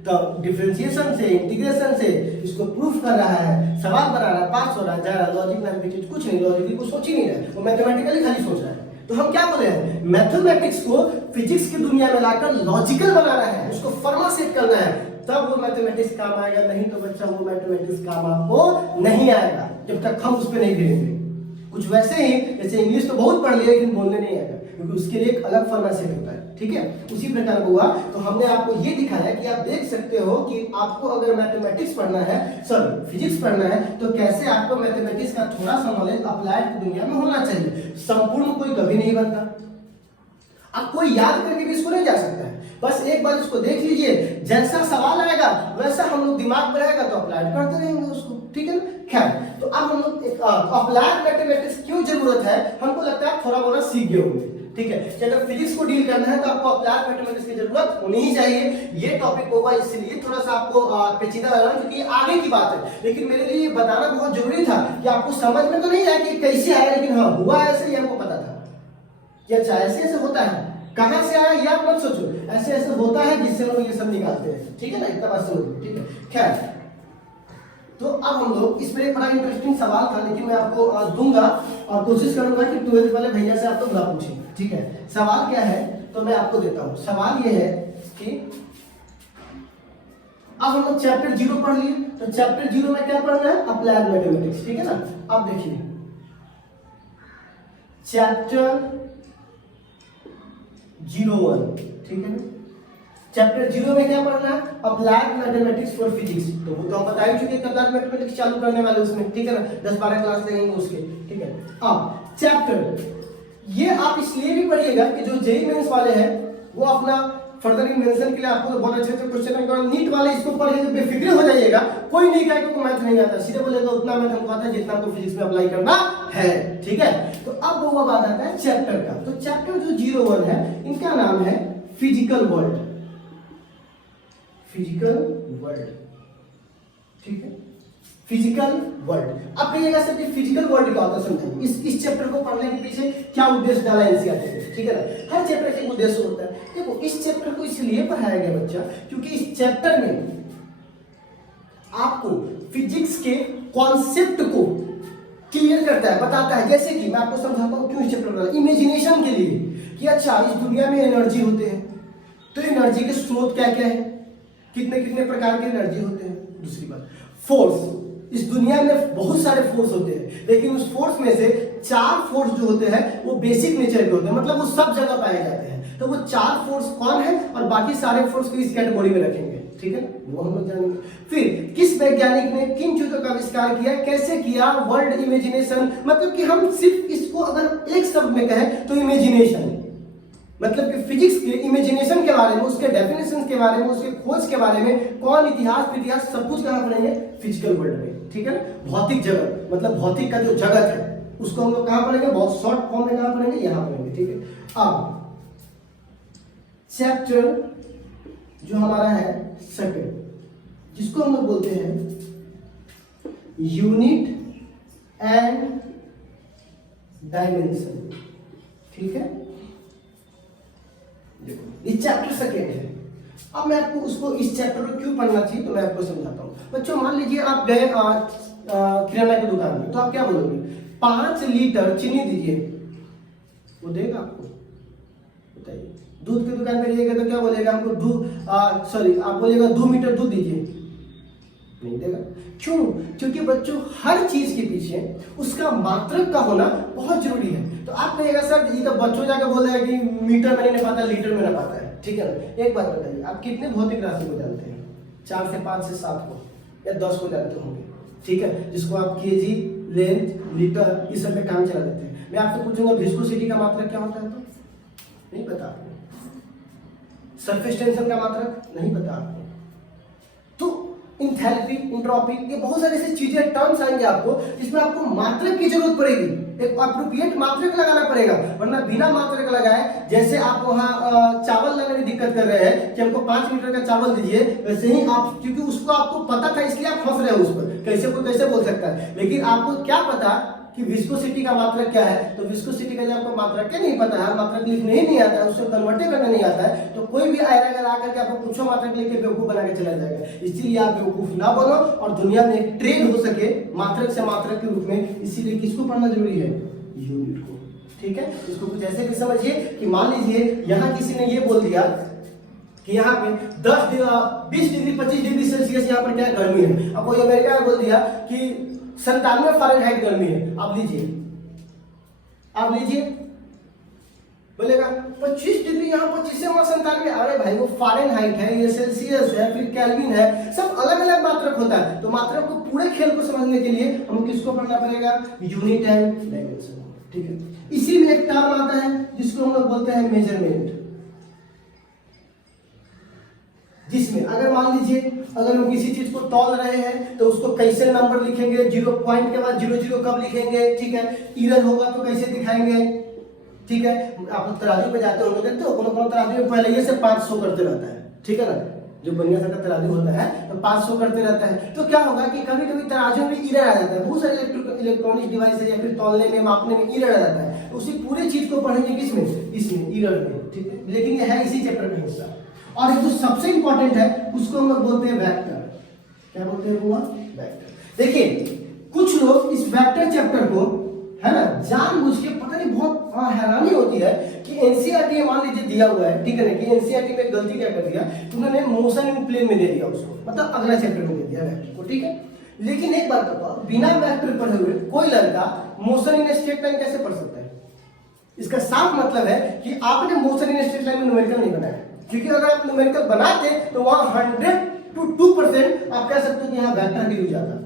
तो डिफरेंशिएशन से, इंटीग्रेशन से इसको प्रूफ कर रहा है, सवाल बना रहा है, पास हो रहा है, जा रहा है। लॉजिक नाम की चीज कुछ नहीं, लॉजिकली कुछ सोच ही नहीं रहा है, वो मैथमेटिकली खाली सोच रहा है। तो हम क्या बोले हैं? मैथमेटिक्स को फिजिक्स की दुनिया में लाकर लॉजिकल बनाना है, उसको फॉर्मा सेट करना है, तब वो मैथमेटिक्स काम आएगा। नहीं तो बच्चा वो मैथमेटिक्स काम आपको नहीं आएगा जब तक हम उस पर नहीं गिरेंगे। कुछ वैसे ही जैसे इंग्लिश तो बहुत पढ़ लिया लेकिन बोलने नहीं आएगा, क्योंकि उसके लिए एक अलग फॉर्मा सेट होता है, ठीक है। उसी प्रकार हुआ। तो हमने आपको ये दिखाया कि आप देख सकते हो कि आपको अगर मैथमेटिक्स पढ़ना है, सॉरी फिजिक्स पढ़ना है, तो कैसे आपको मैथमेटिक्स का थोड़ा सा नॉलेज अप्लाइड की दुनिया में होना चाहिए। संपूर्ण कोई कभी नहीं बनता, अब कोई याद करके भी इसको नहीं जा सकता है। बस एक बार इसको देख लीजिए, जैसा सवाल आएगा वैसा हम लोग दिमाग में रहेगा तो अप्लाइड करते रहेंगे उसको, ठीक है ना। खैर, तो अब हम लोग अप्लाइड मैथमेटिक्स क्यों जरूरत है? हमको लगता है थोड़ा बहुत सीख गए होंगे, ठीक है। कि अगर फिजिक्स को डील करना है तो आपको अप्लाइड मैथमेटिक्स की जरूरत होनी ही चाहिए। ये टॉपिक होगा इसलिए थोड़ा सा आपको पेचीदा लग रहा है, क्योंकि ये आगे की बात है, लेकिन मेरे लिए बताना बहुत जरूरी था कि आपको समझ में तो नहीं आया कि कैसे आया, लेकिन हाँ हुआ ऐसे ही हमको पता था कि अच्छा ऐसे ऐसे होता है। कहां से आया ये आप मत सोचो, ऐसे ऐसे होता है जिससे लोग ये सब निकालते हैं, ठीक है ना। इतना बात समझ, ठीक है। खैर, तो अब हम लोग इसमें एक बड़ा इंटरेस्टिंग सवाल था, लेकिन मैं आपको दूंगा और कोशिश करूंगा कि 12th वाले भैया से आप लोग ना पूछें, ठीक है। सवाल क्या है तो मैं आपको देता हूं। सवाल ये है कि अब हम लोग चैप्टर 0 पढ़ लिए, तो चैप्टर 0 में क्या पढ़ना है? अप्लाइड मैथमेटिक्स, ठीक है ना। अब देखिए चैप्टर 01, ठीक है ना। चैप्टर 0 में क्या पढ़ना है? Applied mathematics for physics. तो वो तो हम बता ही चुके हैं, अप्लाइड मैथमेटिक्स चालू करने वाले उसमें, ठीक है ना, 10-12 क्लास लगेंगे उसके, ठीक है। अब चैप्टर ये आप इसलिए भी पढ़िएगा कि जो जेईई मेंस वाले हैं वो अपना फर्दर इन्वेंशन के लिए आपको बहुत अच्छे अच्छे क्वेश्चन है। नीट वाले इसको पढ़ के बेफिक्र हो जाइएगा, कोई नहीं कहेगा कि मैथ नहीं आता, सीधे बोलेगा उतना मैथ हमको आता है जितना आपको फिजिक्स में अप्लाई करना है, ठीक है। तो अब वो बात आता है चैप्टर का। तो चैप्टर जो 01 है इनका नाम है फिजिकल वर्ल्ड, फिजिकल वर्ल्ड, ठीक है, फिजिकल वर्ल्ड। अब कहिएगा सर कि फिजिकल वर्ल्ड क्या होता है, समझाइए। इस चैप्टर को पढ़ने के पीछे क्या उद्देश्य डाला एनसीईआरटी ने, ठीक है ना। हर चैप्टर का एक उद्देश्य होता है। देखो इस चैप्टर को इसलिए पढ़ाया गया बच्चा क्योंकि इस चैप्टर में आपको फिजिक्स के कॉन्सेप्ट को क्लियर करता है, बताता है। जैसे कि मैं आपको समझाता हूँ क्यों इस चैप्टर में, इमेजिनेशन के लिए कि अच्छा इस दुनिया में एनर्जी होते हैं, तो एनर्जी के स्रोत क्या क्या है, कितने कितने प्रकार के एनर्जी होते हैं। दूसरी बात फोर्स, इस दुनिया में बहुत सारे फोर्स होते हैं, लेकिन उस फोर्स में से 4 फोर्स जो होते हैं वो बेसिक नेचर के होते हैं, मतलब वो सब जगह पाए जाते हैं। तो वो 4 फोर्स कौन है और बाकी सारे फोर्स को इस कैटेगरी में रखेंगे, ठीक है, वो हम लोग जानेंगे। फिर किस वैज्ञानिक ने किन चीजों का आविष्कार किया, कैसे किया, वर्ल्ड इमेजिनेशन, मतलब कि हम सिर्फ इसको अगर एक शब्द में कहें तो इमेजिनेशन, मतलब कि फिजिक्स के इमेजिनेशन के बारे में, उसके डेफिनेशन के बारे में, उसके खोज के बारे में, कौन इतिहास सब कुछ कहां पढ़ेंगे? फिजिकल वर्ल्ड में, ठीक है ना। भौतिक जगत, मतलब भौतिक का जो जगत है उसको हम लोग कहां पढ़ेंगे? बहुत शॉर्ट फॉर्म में कहां पढ़ेंगे? यहां पढ़ेंगे, ठीक है। अब चैप्टर जो हमारा है सेकंड, जिसको हम लोग बोलते हैं यूनिट एंड डायमेंशन, ठीक है। देखो ये चैप्टर सेकेंड है। अब मैं आपको उसको इस चैप्टर को क्यों पढ़ना चाहिए तो मैं आपको समझाता हूँ। बच्चों मान लीजिए आप गए किराना की दुकान में, तो आप क्या बोलोगे? 5 लीटर चीनी दीजिए, वो देगा आपको? बताइए। दूध की दुकान पे जाइएगा तो क्या बोलेगा? हमको आप बोलेगा 2 मीटर दूध दीजिए, नहीं देगा। क्यों? क्योंकि बच्चों हर चीज के पीछे उसका मात्रक का होना बहुत जरूरी है। तो आप कहिएगा सर ये तो बच्चों जाकर बोल रहे हैं कि मीटर में नहीं पाता, लीटर में ना पाता है, ठीक है ना। एक बात बताइए, आप कितने भौतिक राशि को जानते हैं? 4 से 5 से 7 को या 10 को जानते होंगे, ठीक है, जिसको आप केजी, लेंथ, लीटर इस सब में काम चला देते हैं। मैं आपसे पूछूंगा विस्कोसिटी का मात्रक क्या होता है? तो नहीं पता आपको। सरफेस टेंशन का मात्रक नहीं पता आपको। तो इंथैल्पी, एंट्रोपी, ये बहुत सारी ऐसी चीजें, टर्म्स आएंगे आपको जिसमें आपको मात्रक की जरूरत पड़ेगी, एक एप्रोप्रिएट मात्रक लगाना पड़ेगा, वरना बिना मात्रक लगाए, जैसे आप वहाँ चावल लाने में दिक्कत कर रहे हैं कि हमको 5 लीटर का चावल दीजिए, वैसे ही आप, क्योंकि उसको आपको पता था इसलिए आप फंस रहे हो उस पर, कैसे बोल सकता है। लेकिन आपको क्या पता कि विस्कोसिटी का मात्रक क्या है? तो विस्कोसिटी का जब आपको मात्रक क्या नहीं पता है, मात्रक लिखने ही नहीं आता है, उसको कन्वर्ट करना नहीं आता है, तो कोई भी आएगा अगर आकर के आपको पूछो मात्रक लिख के बेवकूफ बना के चला जाएगा। इसीलिए आप बेवकूफ ना बनो और दुनिया में एक ट्रेड हो सके मात्रक से मात्रक के रूप में, इसीलिए किसको पढ़ना जरूरी है? यूनिट को, ठीक है। इसको कुछ ऐसे भी समझिए कि मान लीजिए यहाँ किसी ने ये बोल दिया कि यहाँ पे 20 डिग्री 25 डिग्री सेल्सियस यहाँ पर क्या गर्मी है। अब कोई अमेरिका में बोल दिया कि 97 फ़ारेनहाइट गर्मी है, आप लीजिए बोलेगा 25 डिग्री यहाँ 25 से वहां 97। अरे भाई वो फ़ारेनहाइट है, ये सेल्सियस है, फिर केल्विन है, सब अलग अलग मात्रक होता है। तो मात्रक को पूरे खेल को समझने के लिए हमको किसको पढ़ना पड़ेगा? यूनिट एंड डायमेंशन, ठीक है। इसी में एक टर्म आता है जिसको हम लोग बोलते हैं मेजरमेंट, जिसमें अगर मान लीजिए अगर हम किसी चीज को तौल रहे हैं तो उसको कैसे नंबर लिखेंगे, 0 पॉइंट के बाद 00 कब लिखेंगे, ठीक है। इरर होगा तो कैसे दिखाएंगे, ठीक है। आप तराजू पे जाते होंगे, देखते हो कोनो तराजू में पहले ही से 500 करते रहता है, ठीक है ना। जो बढ़िया सा तराजू होता है तो 500 करते रहता है। तो क्या होगा कि कभी कभी तराजू में इरर आ जाता है, बहुत सारे इलेक्ट्रॉनिक डिवाइस है या फिर तौलने में, मापने में इरर आ जाता है। तो उसी पूरी चीज को पढ़ेंगे किसमें? इसमें, इरर में, ठीक है। लेकिन ये है इसी चैप्टर का हिस्सा। और जो सबसे इंपॉर्टेंट है उसको हम लोग बोलते हैं वेक्टर। क्या बोलते हैं वो? वेक्टर। देखिए कुछ लोग इस वेक्टर चैप्टर को, है ना, जानबूझ के पता नहीं बहुत वहाँ हैरानी होती है कि एनसीईआरटी में मान लीजिए दिया हुआ है, ठीक है ना, कि एनसीईआरटी में गलती क्या कर दिया, उन्होंने मोशन इन प्लेन में दे दिया उसको, मतलब अगला चैप्टर में दे दिया वेक्टर को, ठीक है। लेकिन एक बात बताओ, बिना वेक्टर पढ़े हुए कोई लड़का मोशन इन स्ट्रेट लाइन कैसे पढ़ सकता है? इसका साफ मतलब है कि आपने मोशन इन स्ट्रेट लाइन में न्यूमेरिकल नहीं बनाया, क्योंकि अगर आप न्यूमेरिकल बनाते तो वहां 100 to 2% आप कह सकते हो कि यहाँ वेक्टर भी यूज आता।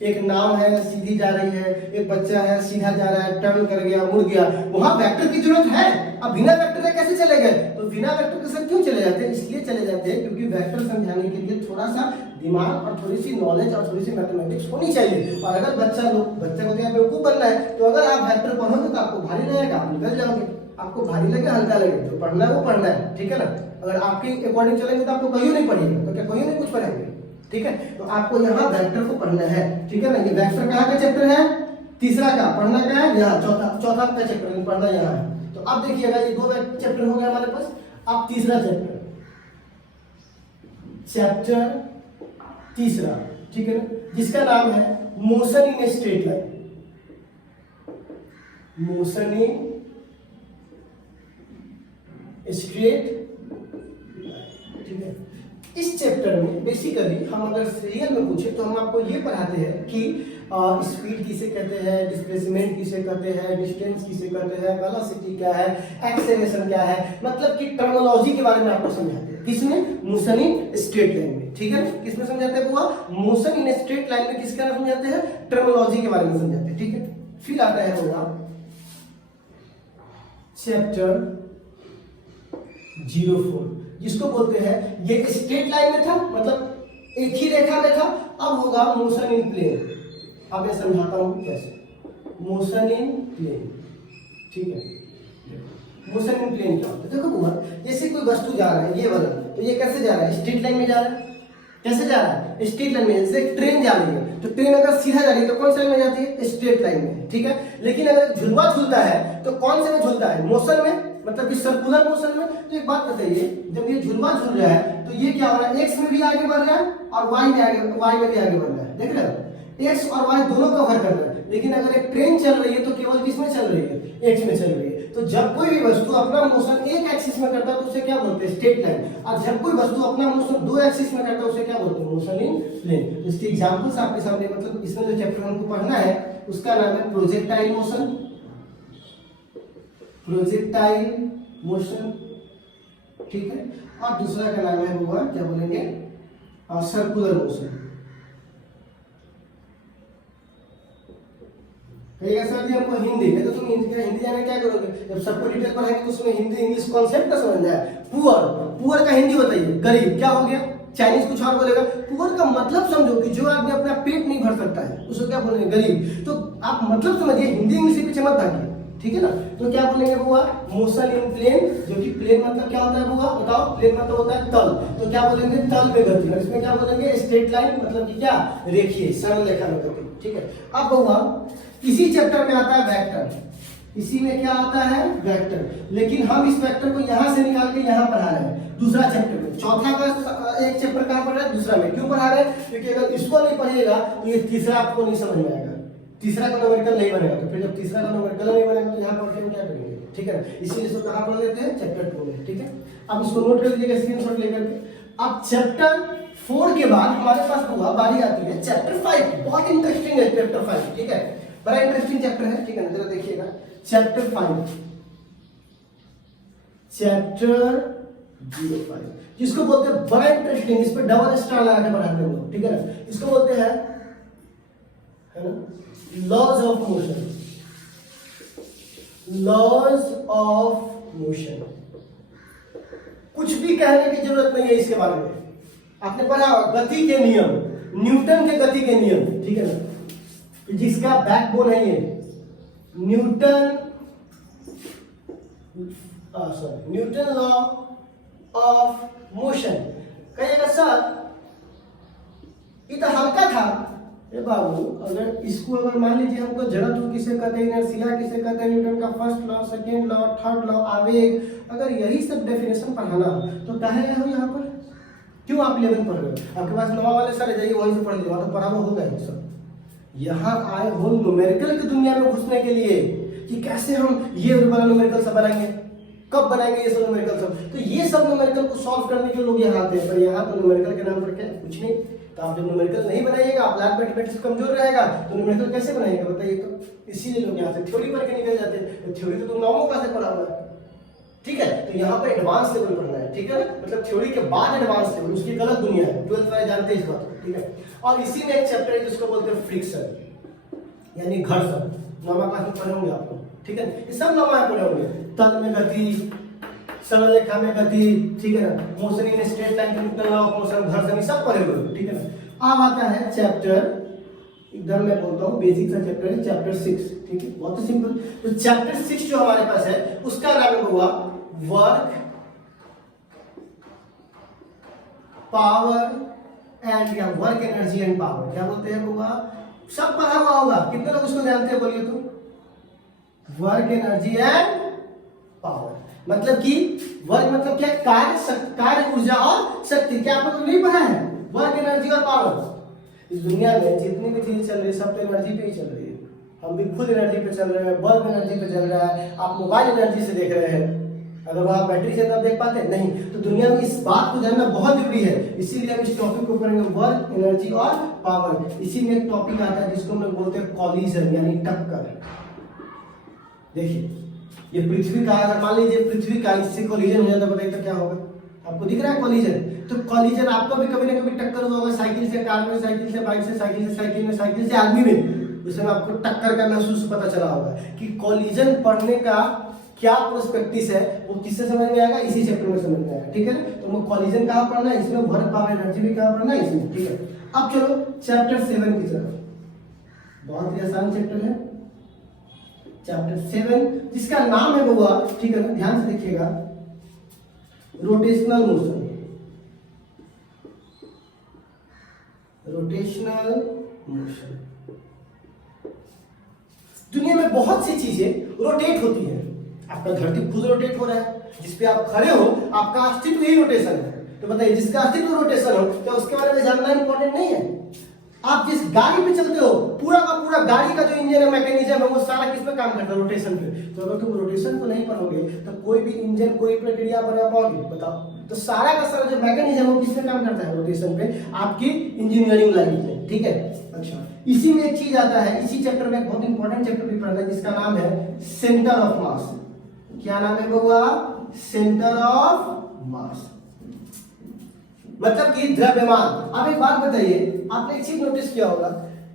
एक नाव है सीधी जा रही है, एक बच्चा है सीधा जा रहा है, टर्न कर गया, मुड़ गया, वहां वेक्टर की जरूरत है। अब बिना वेक्टर के कैसे चले गए? तो बिना वेक्टर के साथ क्यों चले जाते हैं? इसलिए चले जाते हैं क्योंकि वेक्टर समझाने के लिए थोड़ा सा दिमाग और थोड़ी सी नॉलेज और थोड़ी सी मैथमेटिक्स होनी चाहिए। और अगर बच्चा को तो यहाँ बेवकूफ बनना है, तो अगर आप वेक्टर पढ़ोगे तो आपको भारी लगेगा, आप निकल जाओगे। आपको भारी लगे हल्का लगे, जो पढ़ना है वो पढ़ना है, ठीक है ना। अगर आपके अकॉर्डिंग चलेंगे तो आपको कहीं नहीं पढ़िएगा, तो क्या कहीं नहीं कुछ पढ़ेंगे, ठीक है। तो आपको यहाँ वेक्टर को पढ़ना है, ठीक है ना। ये वेक्टर कहाँ का चैप्टर है? तीसरा का। पढ़ना क्या है? यहाँ चौथा का चैप्टर पढ़ना यहाँ है। तो अब देखिएगा ये 2 चैप्टर हो गए हमारे पास। अब तीसरा चैप्टर तीसरा, ठीक है ना, जिसका नाम है motion in straight line. Motion in straight, ठीक है। इस चैप्टर में बेसिकली हम अगर रियल में पूछे तो हम आपको ये पढ़ाते हैं कि स्पीड किसे कहते हैं, डिस्प्लेसमेंट किसे कहते हैं, डिस्टेंस किसे कहते हैं, वेलोसिटी क्या है, एक्सेलरेशन क्या है, मतलब कि टर्मिनोलॉजी के बारे में आपको समझाते हैं। किसमें? मोशन इन स्ट्रेट लाइन में, ठीक है। किसमें समझाते हैं बुआ? मोशन इन स्ट्रेट लाइन में किसके बारे में समझाते हैं? टर्मिनोलॉजी के बारे में समझाते हैं, ठीक है। फिर आता है बुआ चैप्टर 04, जिसको बोलते हैं, ये स्ट्रेट लाइन में था, मतलब एक ही रेखा में था। अब होगा मोशन इन प्लेन। अब मैं समझाता हूं कैसे। मोशन इन प्लेन, ठीक है। मोशन इन प्लेन क्या होता है? देखो बुआ, जैसे कोई वस्तु जा रहा है, ये वाला, तो ये कैसे जा रहा है? स्ट्रेट लाइन में जा रहा है। कैसे जा रहा है? स्ट्रेट लाइन में। जैसे ट्रेन जा रही है, तो ट्रेन अगर सीधा जा रही है तो कौन सी लाइन में जाती है? स्ट्रेट लाइन में, ठीक है। लेकिन अगर झुलवा झूलता है तो कौन से में झूलता है? मोशन में, मतलब कि सर्कुलर मोशन में। तो एक बात बताइए, जब ये झुलवा झूल रहा है तो ये क्या हो रहा है? एक्स में भी आगे बढ़ रहा है और वाई में भी आगे बढ़ रहा है, देख रहे हो? एक्स और वाई दोनों कवर कर रहा है। लेकिन अगर एक ट्रेन चल रही है तो केवल किस में चल रही है? एक्स में चल रही है। तो जब कोई भी वस्तु अपना मोशन एक एक्सिस में करता है तो उसे क्या बोलते हैं? Straight line. और जब कोई वस्तु अपना मोशन 2 एक्सिस में करता है उसे क्या बोलते हैं? Motion in plane. इसके एग्जांपल्स आपके सामने, मतलब इसमें जो चैप्टर हमको पढ़ना है उसका नाम है प्रोजेक्टाइल मोशन। प्रोजेक्टाइल मोशन, ठीक है। और दूसरा का नाम है होगा, क्या बोलेंगे? Circular motion. कहिएगा सर जी हमको हिंदी है, तो तुम हिंदी जाने क्या करोगे? जब सबको डिटेल पढ़ाएंगे तो उसमें हिंदी इंग्लिश कॉन्सेप्ट ना समझ जाए। पुअर का हिंदी बताइए। गरीब क्या हो गया? चाइनीज कुछ और बोलेगा। पुअर का मतलब समझो कि जो आदमी अपना पेट नहीं भर सकता है उसको क्या बोलेंगे? गरीब। तो आप मतलब समझिए, हिंदी इंग्लिश के पीछे मत भागिए, ठीक है ना। तो क्या बोलेंगे बुआ? मोशन इन प्लेन, जो कि प्लेन मतलब क्या होता है बुआ? बताओ। प्लेन मतलब होता है तल, तो क्या बोलेंगे? तल में गति। और इसमें क्या बोलेंगे? स्ट्रेट लाइन, मतलब कि क्या? रेखीय सरल रेखा में गति, ठीक है। अब बुआ इसी चैप्टर में आता है वेक्टर। इसी में क्या आता है? वेक्टर। लेकिन हम इस वेक्टर को यहां से निकाल के यहां पढ़ा रहे हैं, दूसरा चैप्टर में। चौथा का एक चैप्टर कहां पढ़ रहे हैं? दूसरा में। क्यों पढ़ा रहे हैं? क्योंकि अगर इसको नहीं पढ़िएगा तो ये तीसरा आपको नहीं समझ में आएगा। तीसरा का न्यूमेरिकल नहीं बनेगा। तो फिर जब तीसरा का न्यूमेरिकल नहीं बनेगा तो यहाँ पढ़ के हम क्या करेंगे, ठीक है। इसीलिए इसको कहां पढ़ लेते हैं? चैप्टर 2 में, ठीक है। अब इसको नोट कर लीजिएगा स्क्रीनशॉट लेकर के। अब चैप्टर 4 के बाद हमारे पास हुआ बारी आती है चैप्टर 5। बहुत इंटरेस्टिंग है चैप्टर 5, ठीक है। बड़ा इंटरेस्टिंग चैप्टर है, ठीक है। जरा देखिएगा चैप्टर 5, चैप्टर 05, जिसको बोलते हैं बड़ा इंटरेस्टिंग। इस पे डबल स्टार लगा के पढ़ाते हैं लोग, ठीक है ना। इसको बोलते हैं, है ना, laws of motion. Laws of motion. कुछ भी कहने की जरूरत नहीं है इसके बारे में। आपने पढ़ा गति के नियम, न्यूटन के गति के नियम, ठीक है ना। जिसका बैकबोन है ये न्यूटन लॉ ऑफ मोशन। कहिएगा सर ये तो हल्का था। ए बाबू, अगर इसको अगर मान लीजिए हमको जड़त्व किसे कहते हैं, इनर्शिया किसे कहते हैं, न्यूटन का first law, second law, third law, आवेग, अगर यही सब डेफिनेशन पढ़ाना तो काहे आए हो यहाँ पर? क्यों आप 11 पढ़ रहे हो? आपके पास 9 वाले सर जाइए वहीं से पढ़ लीजिए, वहां तो पढ़ाना होगा ही सब। यहाँ आए हो न्यूमेरिकल की दुनिया में घुसने के लिए, कि कैसे हम ये वाला न्यूमेरिकल सब बनाएंगे, कब बनाएंगे ये सब न्यूमेरिकल सब। तो ये सब न्यूमेरिकल को सॉल्व करने के लोग यहाँ आते हैं, पर यहाँ तो न्यूमेरिकल के नाम पर क्या है, कुछ नहीं। तो आप जब न्यूमेरिकल नहीं बनाइएगा, आप लैब मैथमेटिक्स कमजोर रहेगा, तो न्यूमेरिकल कैसे बनाएंगे बताइए। तो इसीलिए लोग यहाँ से थ्योरी पढ़ के निकल जाते हैं। थ्योरी तो तुम नॉर्मल क्लास से पढ़ा हुआ है, ठीक है। तो यहाँ पे एडवांस लेवल पढ़ना है, ठीक है ना, मतलब थ्योरी के बाद एडवांस लेवल, उसकी गलत दुनिया है, 12th वाले जानते हैं इस बात को, ठीक है। और इसी में एक चैप्टर है जिसको बोलते हैं फ्रिक्शन, यानी घर्षण। नॉर्मल क्लास में पढ़े होंगे आपको, ठीक है। ये सब नॉर्मल पढ़े होंगे, तल में गति, सरल रेखा में गति, ठीक है ना, motion in straight line, Newton law of motion, घर्षण, सब पढ़े हुए, ठीक है ना। अब आता है चैप्टर, इधर मैं बोलता हूँ बेसिक का चैप्टर है, चैप्टर 6, ठीक है, बहुत ही सिंपल। तो चैप्टर 6 जो हमारे पास है उसका नाम हुआ वर्क, पावर एंड, या वर्क एनर्जी एंड पावर, क्या बोलते हैं हुआ, सब पढ़ा हुआ होगा, कितने लोग उसको जानते हैं बोलिए तो। वर्क एनर्जी एंड पावर मतलब कि वर्क मतलब क्या, कार्य, ऊर्जा और शक्ति। क्या आपको तो नहीं पढ़ा है वर्क एनर्जी और पावर। इस दुनिया में जितनी भी चीजें चल रही है सब तो एनर्जी पे ही चल रही है। हम भी खुद एनर्जी पे चल रहे हैं, बल्ब एनर्जी पे चल रहा है, आप मोबाइल एनर्जी से देख रहे हैं, अगर वहां बैटरी से आप देख पाते नहीं। तो दुनिया में इस बात को जानना बहुत जरूरी है, इसीलिए हम इस टॉपिक को पढ़ेंगे, वर्क एनर्जी और पावर। इसी में एक टॉपिक आता है जिसको हम लोग बोलते हैं कॉलिजन, यानी टक्कर। देखिए ये पृथ्वी का, अगर मान लीजिए पृथ्वी का इससे कॉलिजन हो जाता है, बताइए तो क्या होगा। आपको दिख रहा है कॉलिजन, तो कॉलिजन आपको भी कभी ना कभी टक्कर हुआ होगा, साइकिल से कार में, साइकिल से बाइक से, साइकिल से साइकिल में, साइकिल से आदमी में, उसमें आपको टक्कर का महसूस पता चला होगा कि कॉलिजन पढ़ने का क्या प्रोस्पेक्टिस है, वो किससे समझ में आएगा, इसी चैप्टर में समझ में आएगा, ठीक है ना। तो वो कॉलिजन कहाँ पढ़ना है, इसमें वर्क पावर एनर्जी भी कहाँ पढ़ना है, इसमें, ठीक है। अब चलो चैप्टर 7 की तरफ, बहुत ही आसान चैप्टर है चैप्टर 7, जिसका नाम है हुआ, ठीक है ना, ध्यान से देखिएगा, रोटेशनल मोशन। रोटेशनल मोशन, दुनिया में बहुत सी चीजें रोटेट होती है। आपका धरती खुद रोटेट हो रहा है, जिसपे आप खड़े हो, आपका अस्तित्व ही रोटेशन है। तो बताइए जिसका अस्तित्व रोटेशन हो तो उसके बारे में जानना इंपॉर्टेंट नहीं है। आप जिस गाड़ी पे चलते हो, पूरा का पूरा गाड़ी का जो इंजन है, मैकेनिज्म है, वो सारा किस पे काम करता है, रोटेशन पे। तो अगर तुम रोटेशन को नहीं पढ़ोगे तो कोई भी इंजन, कोई प्रक्रिया बना पाओगे, बताओ। तो सारा का सारा जो मैकेनिज्म है वो किस पे काम करता है, रोटेशन पे, आपकी इंजीनियरिंग लाइन में, ठीक है। अच्छा, इसी में एक चीज आता है, इसी चैप्टर में बहुत इंपॉर्टेंट चैप्टर भी पढ़ना है, जिसका नाम है सेंटर ऑफ मास। क्या नाम है बउआ, सेंटर ऑफ मास, मतलब कि द्रव्यमान। अब एक बात बताइए, आपने एक चीज नोटिस किया होगा,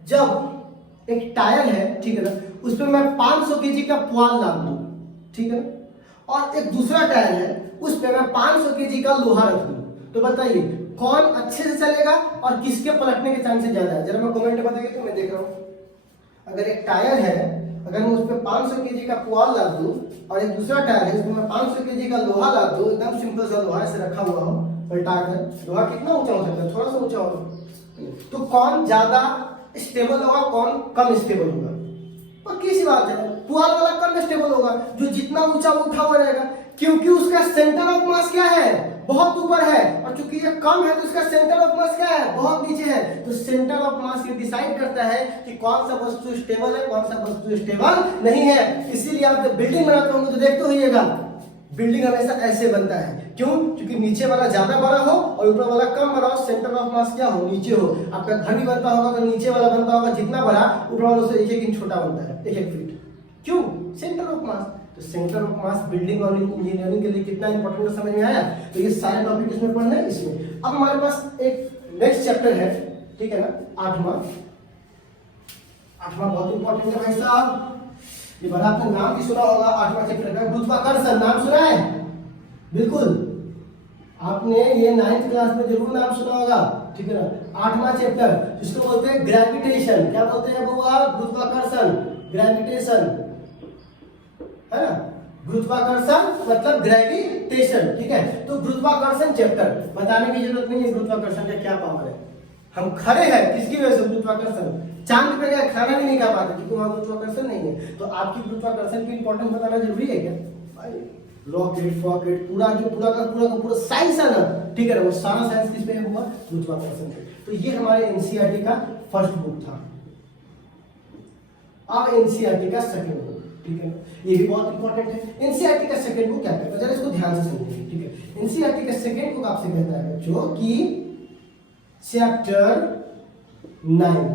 जब एक टायर है, ठीक है ना, उस पर मैं 500 केजी का पुआल डाल दूं, ठीक है, और एक दूसरा टायर है, उस पर मैं 500 केजी का लोहा रख दूं, तो बताइए कौन अच्छे से चलेगा और किसके पलटने के चांसेस ज्यादा है। जरा मैं कमेंट में बताइए, तो मैं देख रहा हूं। अगर एक टायर है, अगर मैं उस पर 500 केजी का पुआल डाल दूं, और एक दूसरा टायर है, उसमें मैं 500 केजी का लोहा डाल दूं, एकदम सिंपल सा लोहा ऐसे रखा हुआ हो, पलटा कर, लोहा कितना ऊंचा हो सकता है, थोड़ा सा ऊंचा होगा, तो कौन ज्यादा स्टेबल होगा, कौन कम स्टेबल होगा। और किसी बात है, पुआल वाला कम स्टेबल होगा, जो जितना ऊंचा उठा हुआ रहेगा, क्योंकि उसका सेंटर ऑफ मास क्या है, बहुत ऊपर है, और चूंकि ये कम है तो उसका सेंटर ऑफ मास क्या है, बहुत नीचे है। तो सेंटर ऑफ मास ये डिसाइड करता है कि कौन सा वस्तु स्टेबल है, कौन सा वस्तु स्टेबल नहीं है। इसीलिए आप जब बिल्डिंग बनाते होंगे तो देखते होइएगा, बिल्डिंग हमेशा ऐसे बनता है, क्यों, क्योंकि नीचे वाला ज्यादा बड़ा हो और ऊपर वाला कम बड़ा हो, सेंटर ऑफ मास क्या हो, नीचे हो। आपका घर भी बनता होगा तो नीचे वाला बनता होगा जितना बड़ा, ऊपर वालों से 1-1 इंच छोटा बनता है, 1-1 फीट, क्यों, सेंटर ऑफ मास। तो सेंटर ऑफ मास बिल्डिंग और इंजीनियरिंग के लिए कितना इंपॉर्टेंट है, समझ में आया। तो ये सारे टॉपिक इसमें पढ़ना है इसमें। अब हमारे पास एक नेक्स्ट चैप्टर है, ठीक है ना, 8वां बहुत इंपॉर्टेंट है भाई साहब। ये बड़ा आपने नाम भी सुना होगा, 8वां चैप्टर का गुरुत्वाकर्षण, नाम सुना है, बिल्कुल आपने ये 9th क्लास में जरूर नाम सुना होगा, ठीक है ना। 8वां चैप्टर जिसको बोलते हैं ग्रेविटेशन, क्या बोलते हैं बुआ, गुरुत्वाकर्षण, ग्रेविटेशन, है ना, गुरुत्वाकर्षण मतलब ग्रेविटेशन, ठीक है। तो गुरुत्वाकर्षण चैप्टर बताने की जरूरत नहीं है, गुरुत्वाकर्षण का क्या पावर है। हम खड़े हैं किसकी वजह से, गुरुत्वाकर्षण। चांद पे गए खाना भी नहीं खा पाते क्योंकि वहां गुरुत्वाकर्षण नहीं है। तो आपकी गुरुत्वाकर्षण की इंपॉर्टेंस बताना जरूरी है क्या भाई। रॉकेट फॉकेट पूरा जो पूरा का पूरा साइंस है ना, ठीक है ना, वो सारा साइंस किस पे हुआ, गुरुत्वाकर्षण पे। तो ये हमारे एनसीईआरटी का फर्स्ट बुक था। अब एनसीईआरटी का सेकंड बुक, ठीक है, ये भी बहुत इंपॉर्टेंट है। एनसीईआरटी का सेकंड बुक क्या कहता है, जरा इसको ध्यान से समझिए, ठीक है। एनसीईआरटी का सेकंड बुक आपसे कहता है बच्चों कि चैप्टर 9,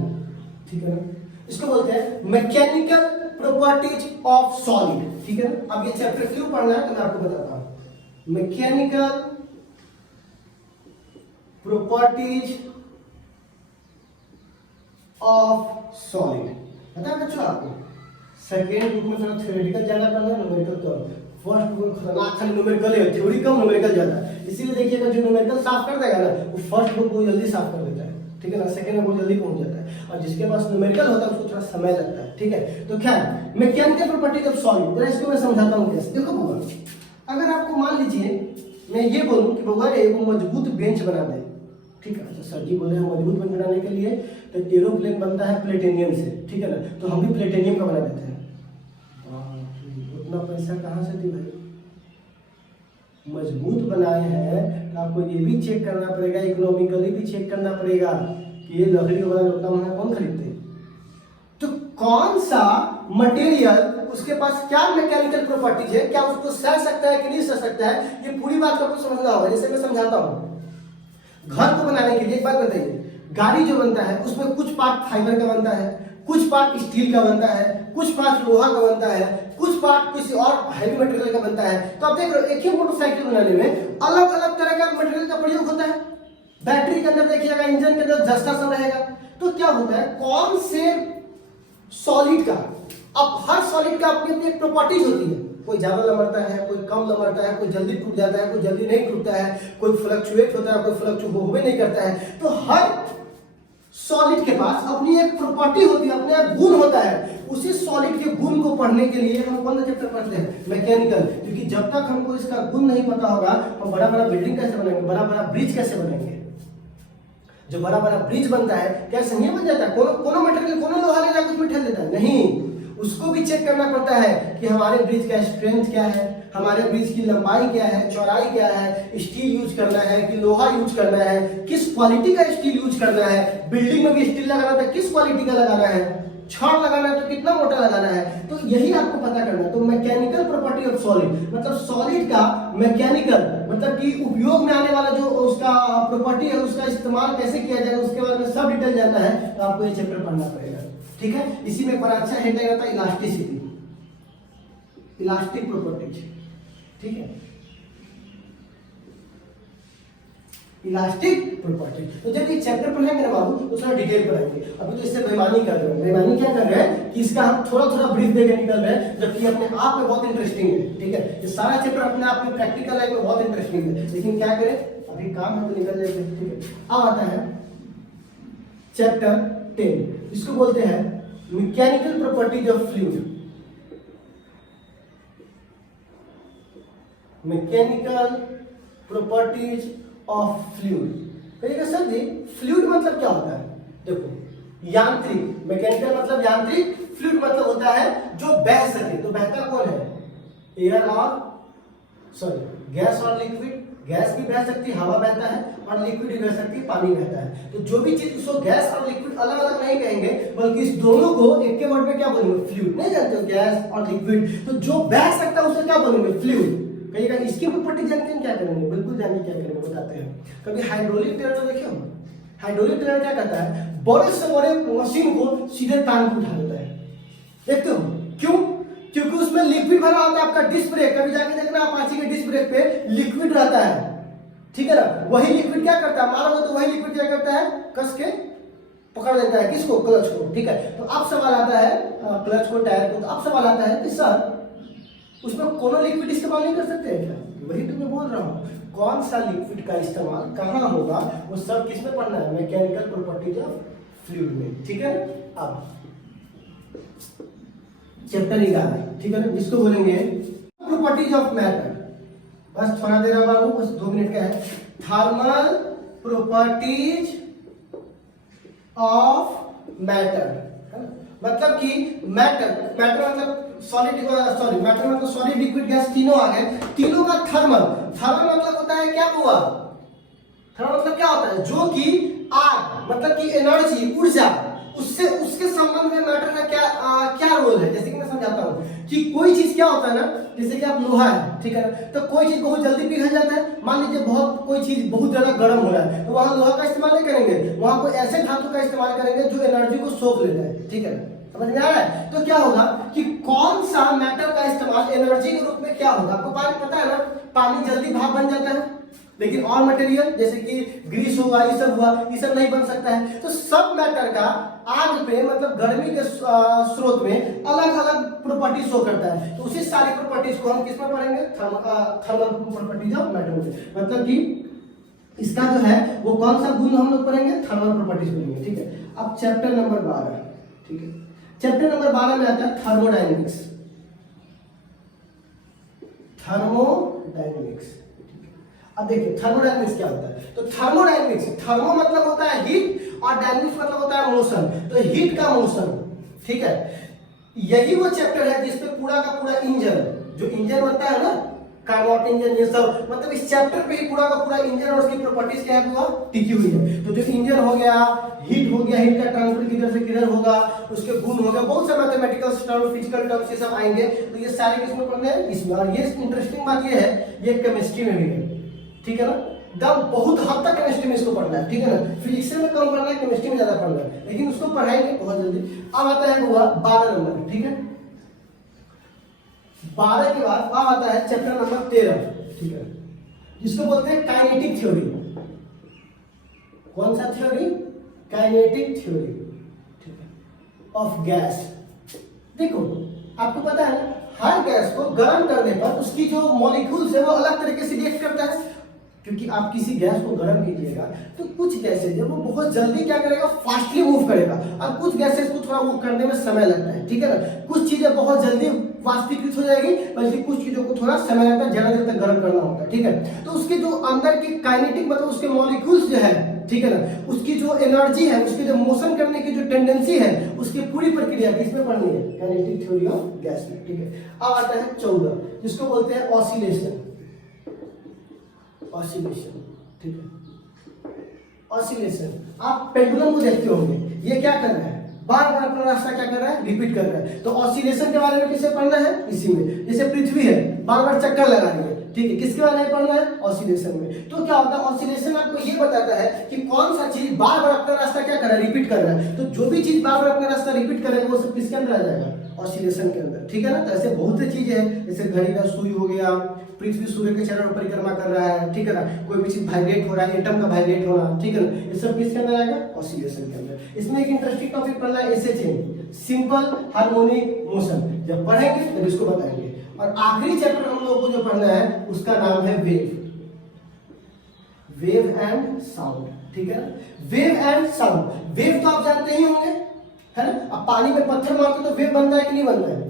ठीक है ना, इसको बोलते हैं मैकेनिकल प्रॉपर्टीज ऑफ सॉलिड, ठीक है ना। अब ये चैप्टर क्यों पढ़ना है तो मैं आपको बताता हूं। मैकेनिकल प्रॉपर्टीज ऑफ सॉलिड पता है बच्चों आपको, सेकेंड बुक में थोड़ा थ्योरेटिकल ज्यादा पढ़ना है, न्यूमेरिकल कम। फर्स्ट बुक में खतरनाक खाली न्यूमेरिकल है, थ्योरी कम न्यूमेरिकल ज्यादा, इसीलिए देखिएगा जो न्यूमेरिकल साफ कर देगा ना वो फर्स्ट बुक बहुत जल्दी साफ कर देता है, ठीक है ना, सेकंड में बहुत जल्दी पहुंच जाता है, और जिसके पास न्यूमेरिकल होता है उसको थोड़ा समय लगता है, ठीक है। तो क्या मैकेनिकल प्रॉपर्टीज ऑफ सॉलिड, तो इसको मैं समझाता हूं कैसे। देखो बबुआ, अगर आपको मान लीजिए मैं ये बोलूं कि बबुआ एक मजबूत बेंच बना दे, ठीक है, अच्छा सर जी बोले हैं मजबूत बेंच बनाने के लिए तो एरोप्लेन बनता है प्लेटिनियम से, ठीक है ना, तो हम भी प्लेटिनियम का बना देते हैं। उतना पैसा कहाँ से दी भाई, मजबूत बनाए हैं तो आपको ये भी चेक करना पड़ेगा, इकोनॉमिकली भी चेक करना पड़ेगा कि ये लकड़ी वाला उतना महंगा कौन खरीदते हैं। तो कौन सा मटेरियल उसके पास क्या मैकेनिकल प्रॉपर्टीज है, क्या उसको सह सकता है कि नहीं सह सकता है, ये पूरी बात आपको समझना होगा। जैसे मैं समझाता हूँ, घर को बनाने के लिए एक बात बताइए, गाड़ी जो बनता है उसमें कुछ पार्ट फाइबर का बनता है, कुछ पार्ट स्टील का बनता है, कुछ पार्ट लोहा का बनता है, कुछ पार्ट किसी और हैवी मटेरियल का बनता है। तो आप देख रहे हो एक ही मोटरसाइकिल बनाने में अलग अलग तरह का मटेरियल का प्रयोग होता है। बैटरी के अंदर देखिएगा, इंजन के अंदर जस्ता सब रहेगा। तो क्या होता है, कौन से सॉलिड का, अब हर सॉलिड का अपनी अपनी एक प्रॉपर्टीज होती है, कोई ज्यादा लमड़ता है, कोई कम लमड़ता है, कोई जल्दी टूट जाता है, कोई जल्दी नहीं टूटता है, कोई फ्लक्चुएट होता है, कोई फ्लक्चुएट हो नहीं करता है। तो हर सॉलिड के पास अपनी एक प्रॉपर्टी होती है, अपने एक गुण होता है। उसी सॉलिड के गुण को पढ़ने के लिए हम कौन सा चैप्टर पढ़ते हैं, मैकेनिकल। क्योंकि जब तक हमको इसका गुण नहीं पता होगा हम बड़ा बड़ा बिल्डिंग कैसे बनाएंगे, बड़ा बड़ा ब्रिज कैसे बनाएंगे। जो बड़ा बड़ा ब्रिज बनता है क्या संगे बन जाता है, कोनो मटेरियल कोनो लोहा ले जाकर उसमें ठेल देता है, नहीं, उसको भी चेक करना पड़ता है कि हमारे ब्रिज का स्ट्रेंथ क्या है, हमारे ब्रिज की लंबाई क्या है, चौड़ाई क्या है, स्टील यूज करना है कि लोहा यूज करना है, किस क्वालिटी का स्टील यूज करना है, बिल्डिंग में भी स्टील लगाना था किस क्वालिटी का लगाना है, छड़ लगाना है तो कितना मोटा लगाना है। तो यही आपको पता करना है। तो मैकेनिकल प्रॉपर्टी ऑफ सॉलिड मतलब सॉलिड का मैकेनिकल मतलब कि उपयोग में आने वाला जो उसका प्रॉपर्टी है, उसका इस्तेमाल कैसे किया जाए, उसके बारे में सब डिटेल जानना है तो आपको ये चैप्टर पढ़ना पड़ेगा, ठीक है। इसी में बड़ा अच्छा हेडलाइन आता है इलास्टिसिटी, इलास्टिक प्रॉपर्टीज, ठीक है, इलास्टिक प्रॉपर्टी। तो जब ये चैप्टर पढ़ेंगे ना बाबू तो उसमें डिटेल पढ़ेंगे। अभी तो इससे बेईमानी कर रहे हैं, बेईमानी क्या कर रहे हैं कि इसका हम थोड़ा थोड़ा ब्रीफ देकर निकल रहे हैं, जबकि अपने आप में बहुत इंटरेस्टिंग है, ठीक है। ये सारा चैप्टर अपने आप में प्रैक्टिकल लाइफ में बहुत इंटरेस्टिंग है, लेकिन क्या करें अभी काम है तो निकल जाएंगे, ठीक है। अब आता है चैप्टर 10, इसको बोलते हैं mechanical properties of fluid. Mechanical properties of fluid. कहिएगा सर जी फ्लूइड मतलब क्या होता है, देखो यांत्रिक, मैकेनिकल मतलब यांत्रिक, फ्लूइड मतलब होता है जो बह सके। तो बहता कौन है, एयर और सॉरी गैस और लिक्विड। गैस भी बह सकती है, हवा बहता है, और लिक्विड भी बह सकती है, पानी बहता है। तो जो भी चीज उसको गैस और लिक्विड अलग अलग नहीं कहेंगे, बल्कि इस दोनों को एक के वर्ड में क्या बोलेंगे, फ्लूइड। नहीं जानते हो गैस और लिक्विड, तो जो बह सकता है उसे क्या बोलेंगे, फ्लूइड। कहिएगा इसकी प्रॉपर्टी जानते हैं क्या करेंगे, बिल्कुल जानिए क्या करेंगे बताते हैं। कभी हाइड्रोलिक ट्रेनर देखे हो, हाइड्रोलिक ट्रेनर क्या करता है, बड़े से बड़े मशीन को सीधे तान के उठा देता है, देखते हो क्यों, क्योंकि उसमें लिक्विड भरा होता है। आपका डिस्क ब्रेक कभी जाके देखना, अपाची के डिस्क ब्रेक पे लिक्विड रहता है, ठीक है ना। वही लिक्विड क्या करता है, मारोगे तो वही लिक्विड क्या करता है, कस के पकड़ लेता है किसको, क्लच को, ठीक है। तो अब सवाल आता है क्लच को, टायर को, तो अब सवाल आता है कि सर उसमें कोनो लिक्विड इस्तेमाल नहीं कर सकते हैं क्या। वही तो मैं बोल रहा हूँ, कौन सा लिक्विड का इस्तेमाल कहाँ होगा वो सब किसमें पढ़ना है, मैकेनिकल प्रॉपर्टीज ऑफ फ्लूइड में, ठीक है। अब चैप्टर 11, ठीक है ना, जिसको बोलेंगे प्रॉपर्टीज ऑफ मैटर। बस थोड़ा देर बाबू, बस 2 मिनट का है। थर्मल प्रॉपर्टीज ऑफ मैटर, है ना, मतलब कि मैटर, मैटर मतलब सॉलिड, सॉरी मैटर मतलब सॉलिड लिक्विड गैस तीनों आ गए, तीनों का थर्मल, थर्मल मतलब होता है क्या हुआ, थर्मल मतलब क्या होता है, जो कि आग मतलब कि एनर्जी ऊर्जा, उससे उसके संबंध में मैटर का क्या क्या रोल है। जैसे कि मैं समझाता हूँ कि कोई चीज क्या होता है ना, जैसे कि आप लोहा है, ठीक है ना, तो कोई चीज बहुत जल्दी पिघल जाता है। मान लीजिए बहुत कोई चीज बहुत ज्यादा गर्म हो रहा है, तो वहां लोहा का इस्तेमाल नहीं करेंगे, वहां कोई ऐसे धातु का इस्तेमाल करेंगे जो एनर्जी को सोख लेता है, ठीक है ना, समझ में आ रहा है। तो क्या होगा कि कौन सा मैटर का इस्तेमाल एनर्जी के रूप में क्या होगा, आपको पानी पता है ना, पानी जल्दी भाप बन जाता है, लेकिन और मटेरियल जैसे कि ग्रीस हुआ, ये सब हुआ, ये सब नहीं बन सकता है। तो सब मैटर का आग पे मतलब गर्मी के स्रोत में अलग अलग प्रॉपर्टी शो करता है। तो उसी सारी प्रॉपर्टीज को हम किसमें पढ़ेंगे, थर्मल प्रॉपर्टीज ऑफ मैटर में, मतलब कि इसका जो है वो कौन सा गुण हम लोग पढ़ेंगे, थर्मल प्रॉपर्टीज पढ़ेंगे, ठीक है। अब चैप्टर नंबर 12, ठीक है, चैप्टर नंबर 12 में आता है थर्मोडायनेमिक्स। थर्मोडायनेमिक्स, अब देखिए थर्मोडायनेमिक्स क्या होता है। तो थर्मोडायनेमिक्स, थर्मो मतलब होता है हीट और डायनेमिक्स मतलब होता है मोशन, तो हीट का मोशन, ठीक है। यही वो चैप्टर है जिसपे पूरा का पूरा इंजन, जो इंजन बनता है ना, कार्बोट इंजन, ये सब मतलब इस चैप्टर पे ही पूरा का पूरा इंजन और उसकी प्रॉपर्टीज क्या है वो टिकी हुई है। तो जो इंजन हो गया, हीट हो गया, हीट का ट्रांसफर किधर से किधर होगा, उसके गुण हो गया, बहुत सारे मैथमेटिकल टर्म, फिजिकल टर्म्स ये सब आएंगे। तो ये सारे किसमें पढ़ने हैं, इसमें। और ये इंटरेस्टिंग बात ये है, ये केमिस्ट्री में भी है, ठीक है ना, दम बहुत हद तक केमिस्ट्री में इसको पढ़ना है, ठीक है ना। फिजिक्स में कम पढ़ना है, केमिस्ट्री में ज्यादा पढ़ना है, लेकिन उसको पढ़ाएंगे बहुत जल्दी। अब आता है हुआ 12 नंबर, ठीक है। 12 के बाद अब आता है चैप्टर नंबर 13, ठीक है, जिसको बोलते हैं काइनेटिक थ्योरी। कौन सा थ्योरी, काइनेटिक थ्योरी, ठीक है, ऑफ गैस। देखो आपको पता है हर गैस को गर्म करने पर उसकी जो मॉलिक्यूल्स है वो अलग तरीके से रिएक्ट करता है, क्योंकि आप किसी गैस को गर्म कीजिएगा तो कुछ गैसेज है वो बहुत जल्दी क्या करेगा, फास्टली मूव करेगा, और कुछ गैसेज को थोड़ा मूव करने में समय लगता है, ठीक है ना। कुछ चीजें बहुत जल्दी वाष्पीकृत हो जाएगी, बल्कि कुछ चीजों को थोड़ा समय लगता है, ज्यादा देर तक गर्म करना होता है, ठीक है। तो उसके जो अंदर की काइनेटिक मतलब उसके मॉलिक्यूल्स जो है, ठीक है ना, उसकी जो एनर्जी है, उसकी जो मोशन करने की जो टेंडेंसी है, उसकी पूरी प्रक्रिया किसमें पढ़नी है, काइनेटिक थ्योरी ऑफ गैस में, ठीक है। अब आता है 14, जिसको बोलते हैं ऑसिलेशन। ऑसिलेशन, ठीक है, ऑसिलेशन। आप पेंडुलम को देखते होंगे, ये क्या कर रहा है, बार बार अपना रास्ता क्या कर रहा है, रिपीट कर रहा है। तो ऑसिलेशन के बारे में किसे पढ़ना है, इसी में। जैसे पृथ्वी है, बार बार चक्कर लगा रही है, ठीक है, किसके बारे में पढ़ना है, ऑसिलेशन में। तो क्या होता है, ऑसिलेशन आपको ये बताता है कि कौन सा चीज बार बार अपना रास्ता क्या कर रहा है, रिपीट कर रहा है। तो जो भी चीज बार बार अपना रास्ता रिपीट करेगा वो सब किसके अंदर आ जाएगा, ऑसिलेशन के अंदर, ठीक है ना। तो ऐसे बहुत सी चीजें हैं, जैसे घड़ी का सुई हो गया, पृथ्वी सूर्य के चरण परिक्रमा कर रहा है, ठीक है ना, कोई भी चीज वाइब्रेट हो रहा है, एटम का वाइब्रेट होना, ठीक है ना, ये सब किसके अंदर आएगा, ऑसिलेशन के अंदर। इसमें एक इंटरेस्टिंग टॉपिक पढ़ना है, एसए चेन, सिंपल हार्मोनिक मोशन। जब पढ़ेंगे तब इसको बताएंगे। और आखिरी चैप्टर हम लोगों को जो पढ़ना है उसका नाम है वेव, वेव एंड साउंड, ठीक है। वेव एंड साउंड, वेव तो आप जानते ही होंगे, है ना। अब पानी में पत्थर मारते तो वेव बनता है कि नहीं बनता है,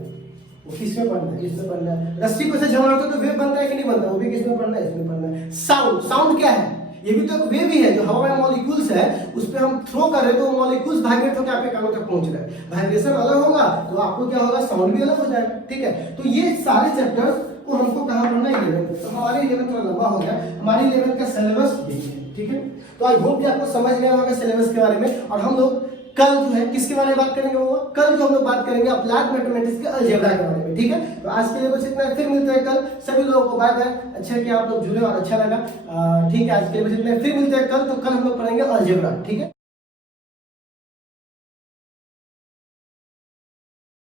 वो किसमें पढ़ना है, इसमें पढ़ना है। रस्सी को से झमाड़ते तो वेव बनता है कि नहीं बनता, वो भी किसमें पढ़ना है, इसमें पढ़ना है। साउंड, साउंड क्या है, ये भी तो एक वेव ही है, जो हवा में मॉलिक्यूल्स है उस पे हम थ्रो कर रहे हैं तो मॉलिक्यूल्स वाइब्रेट होकर आपके कानों तक पहुंच रहा है। वाइब्रेशन अलग होगा तो आपको क्या होगा, साउंड भी अलग हो जाएगा, ठीक है। तो ये सारे चैप्टर्स को हमको कहाँ पढ़ना है, 11th। तो हमारी 11th थोड़ा लंबा हो गया, हमारी 11th का सिलेबस यही है, ठीक है। तो आई होप कि आपको समझ गया होगा सिलेबस के बारे में। और हम लोग कल जो है किसके बारे में बात करेंगे, वो कल जो हम लोग बात करेंगे अप्लाइड मैथमेटिक्स के अलजेब्रा के बारे में, ठीक है। तो आज के लिए बस इतना है, फिर मिलते हैं कल। सभी लोगों को बाय बाय। अच्छा है कि आप लोग जुड़े और अच्छा लगा, ठीक है। आज के लिए बस इतना है, फिर मिलते हैं कल। तो कल हम लोग पढ़ेंगे अलजेब्रा, ठीक है।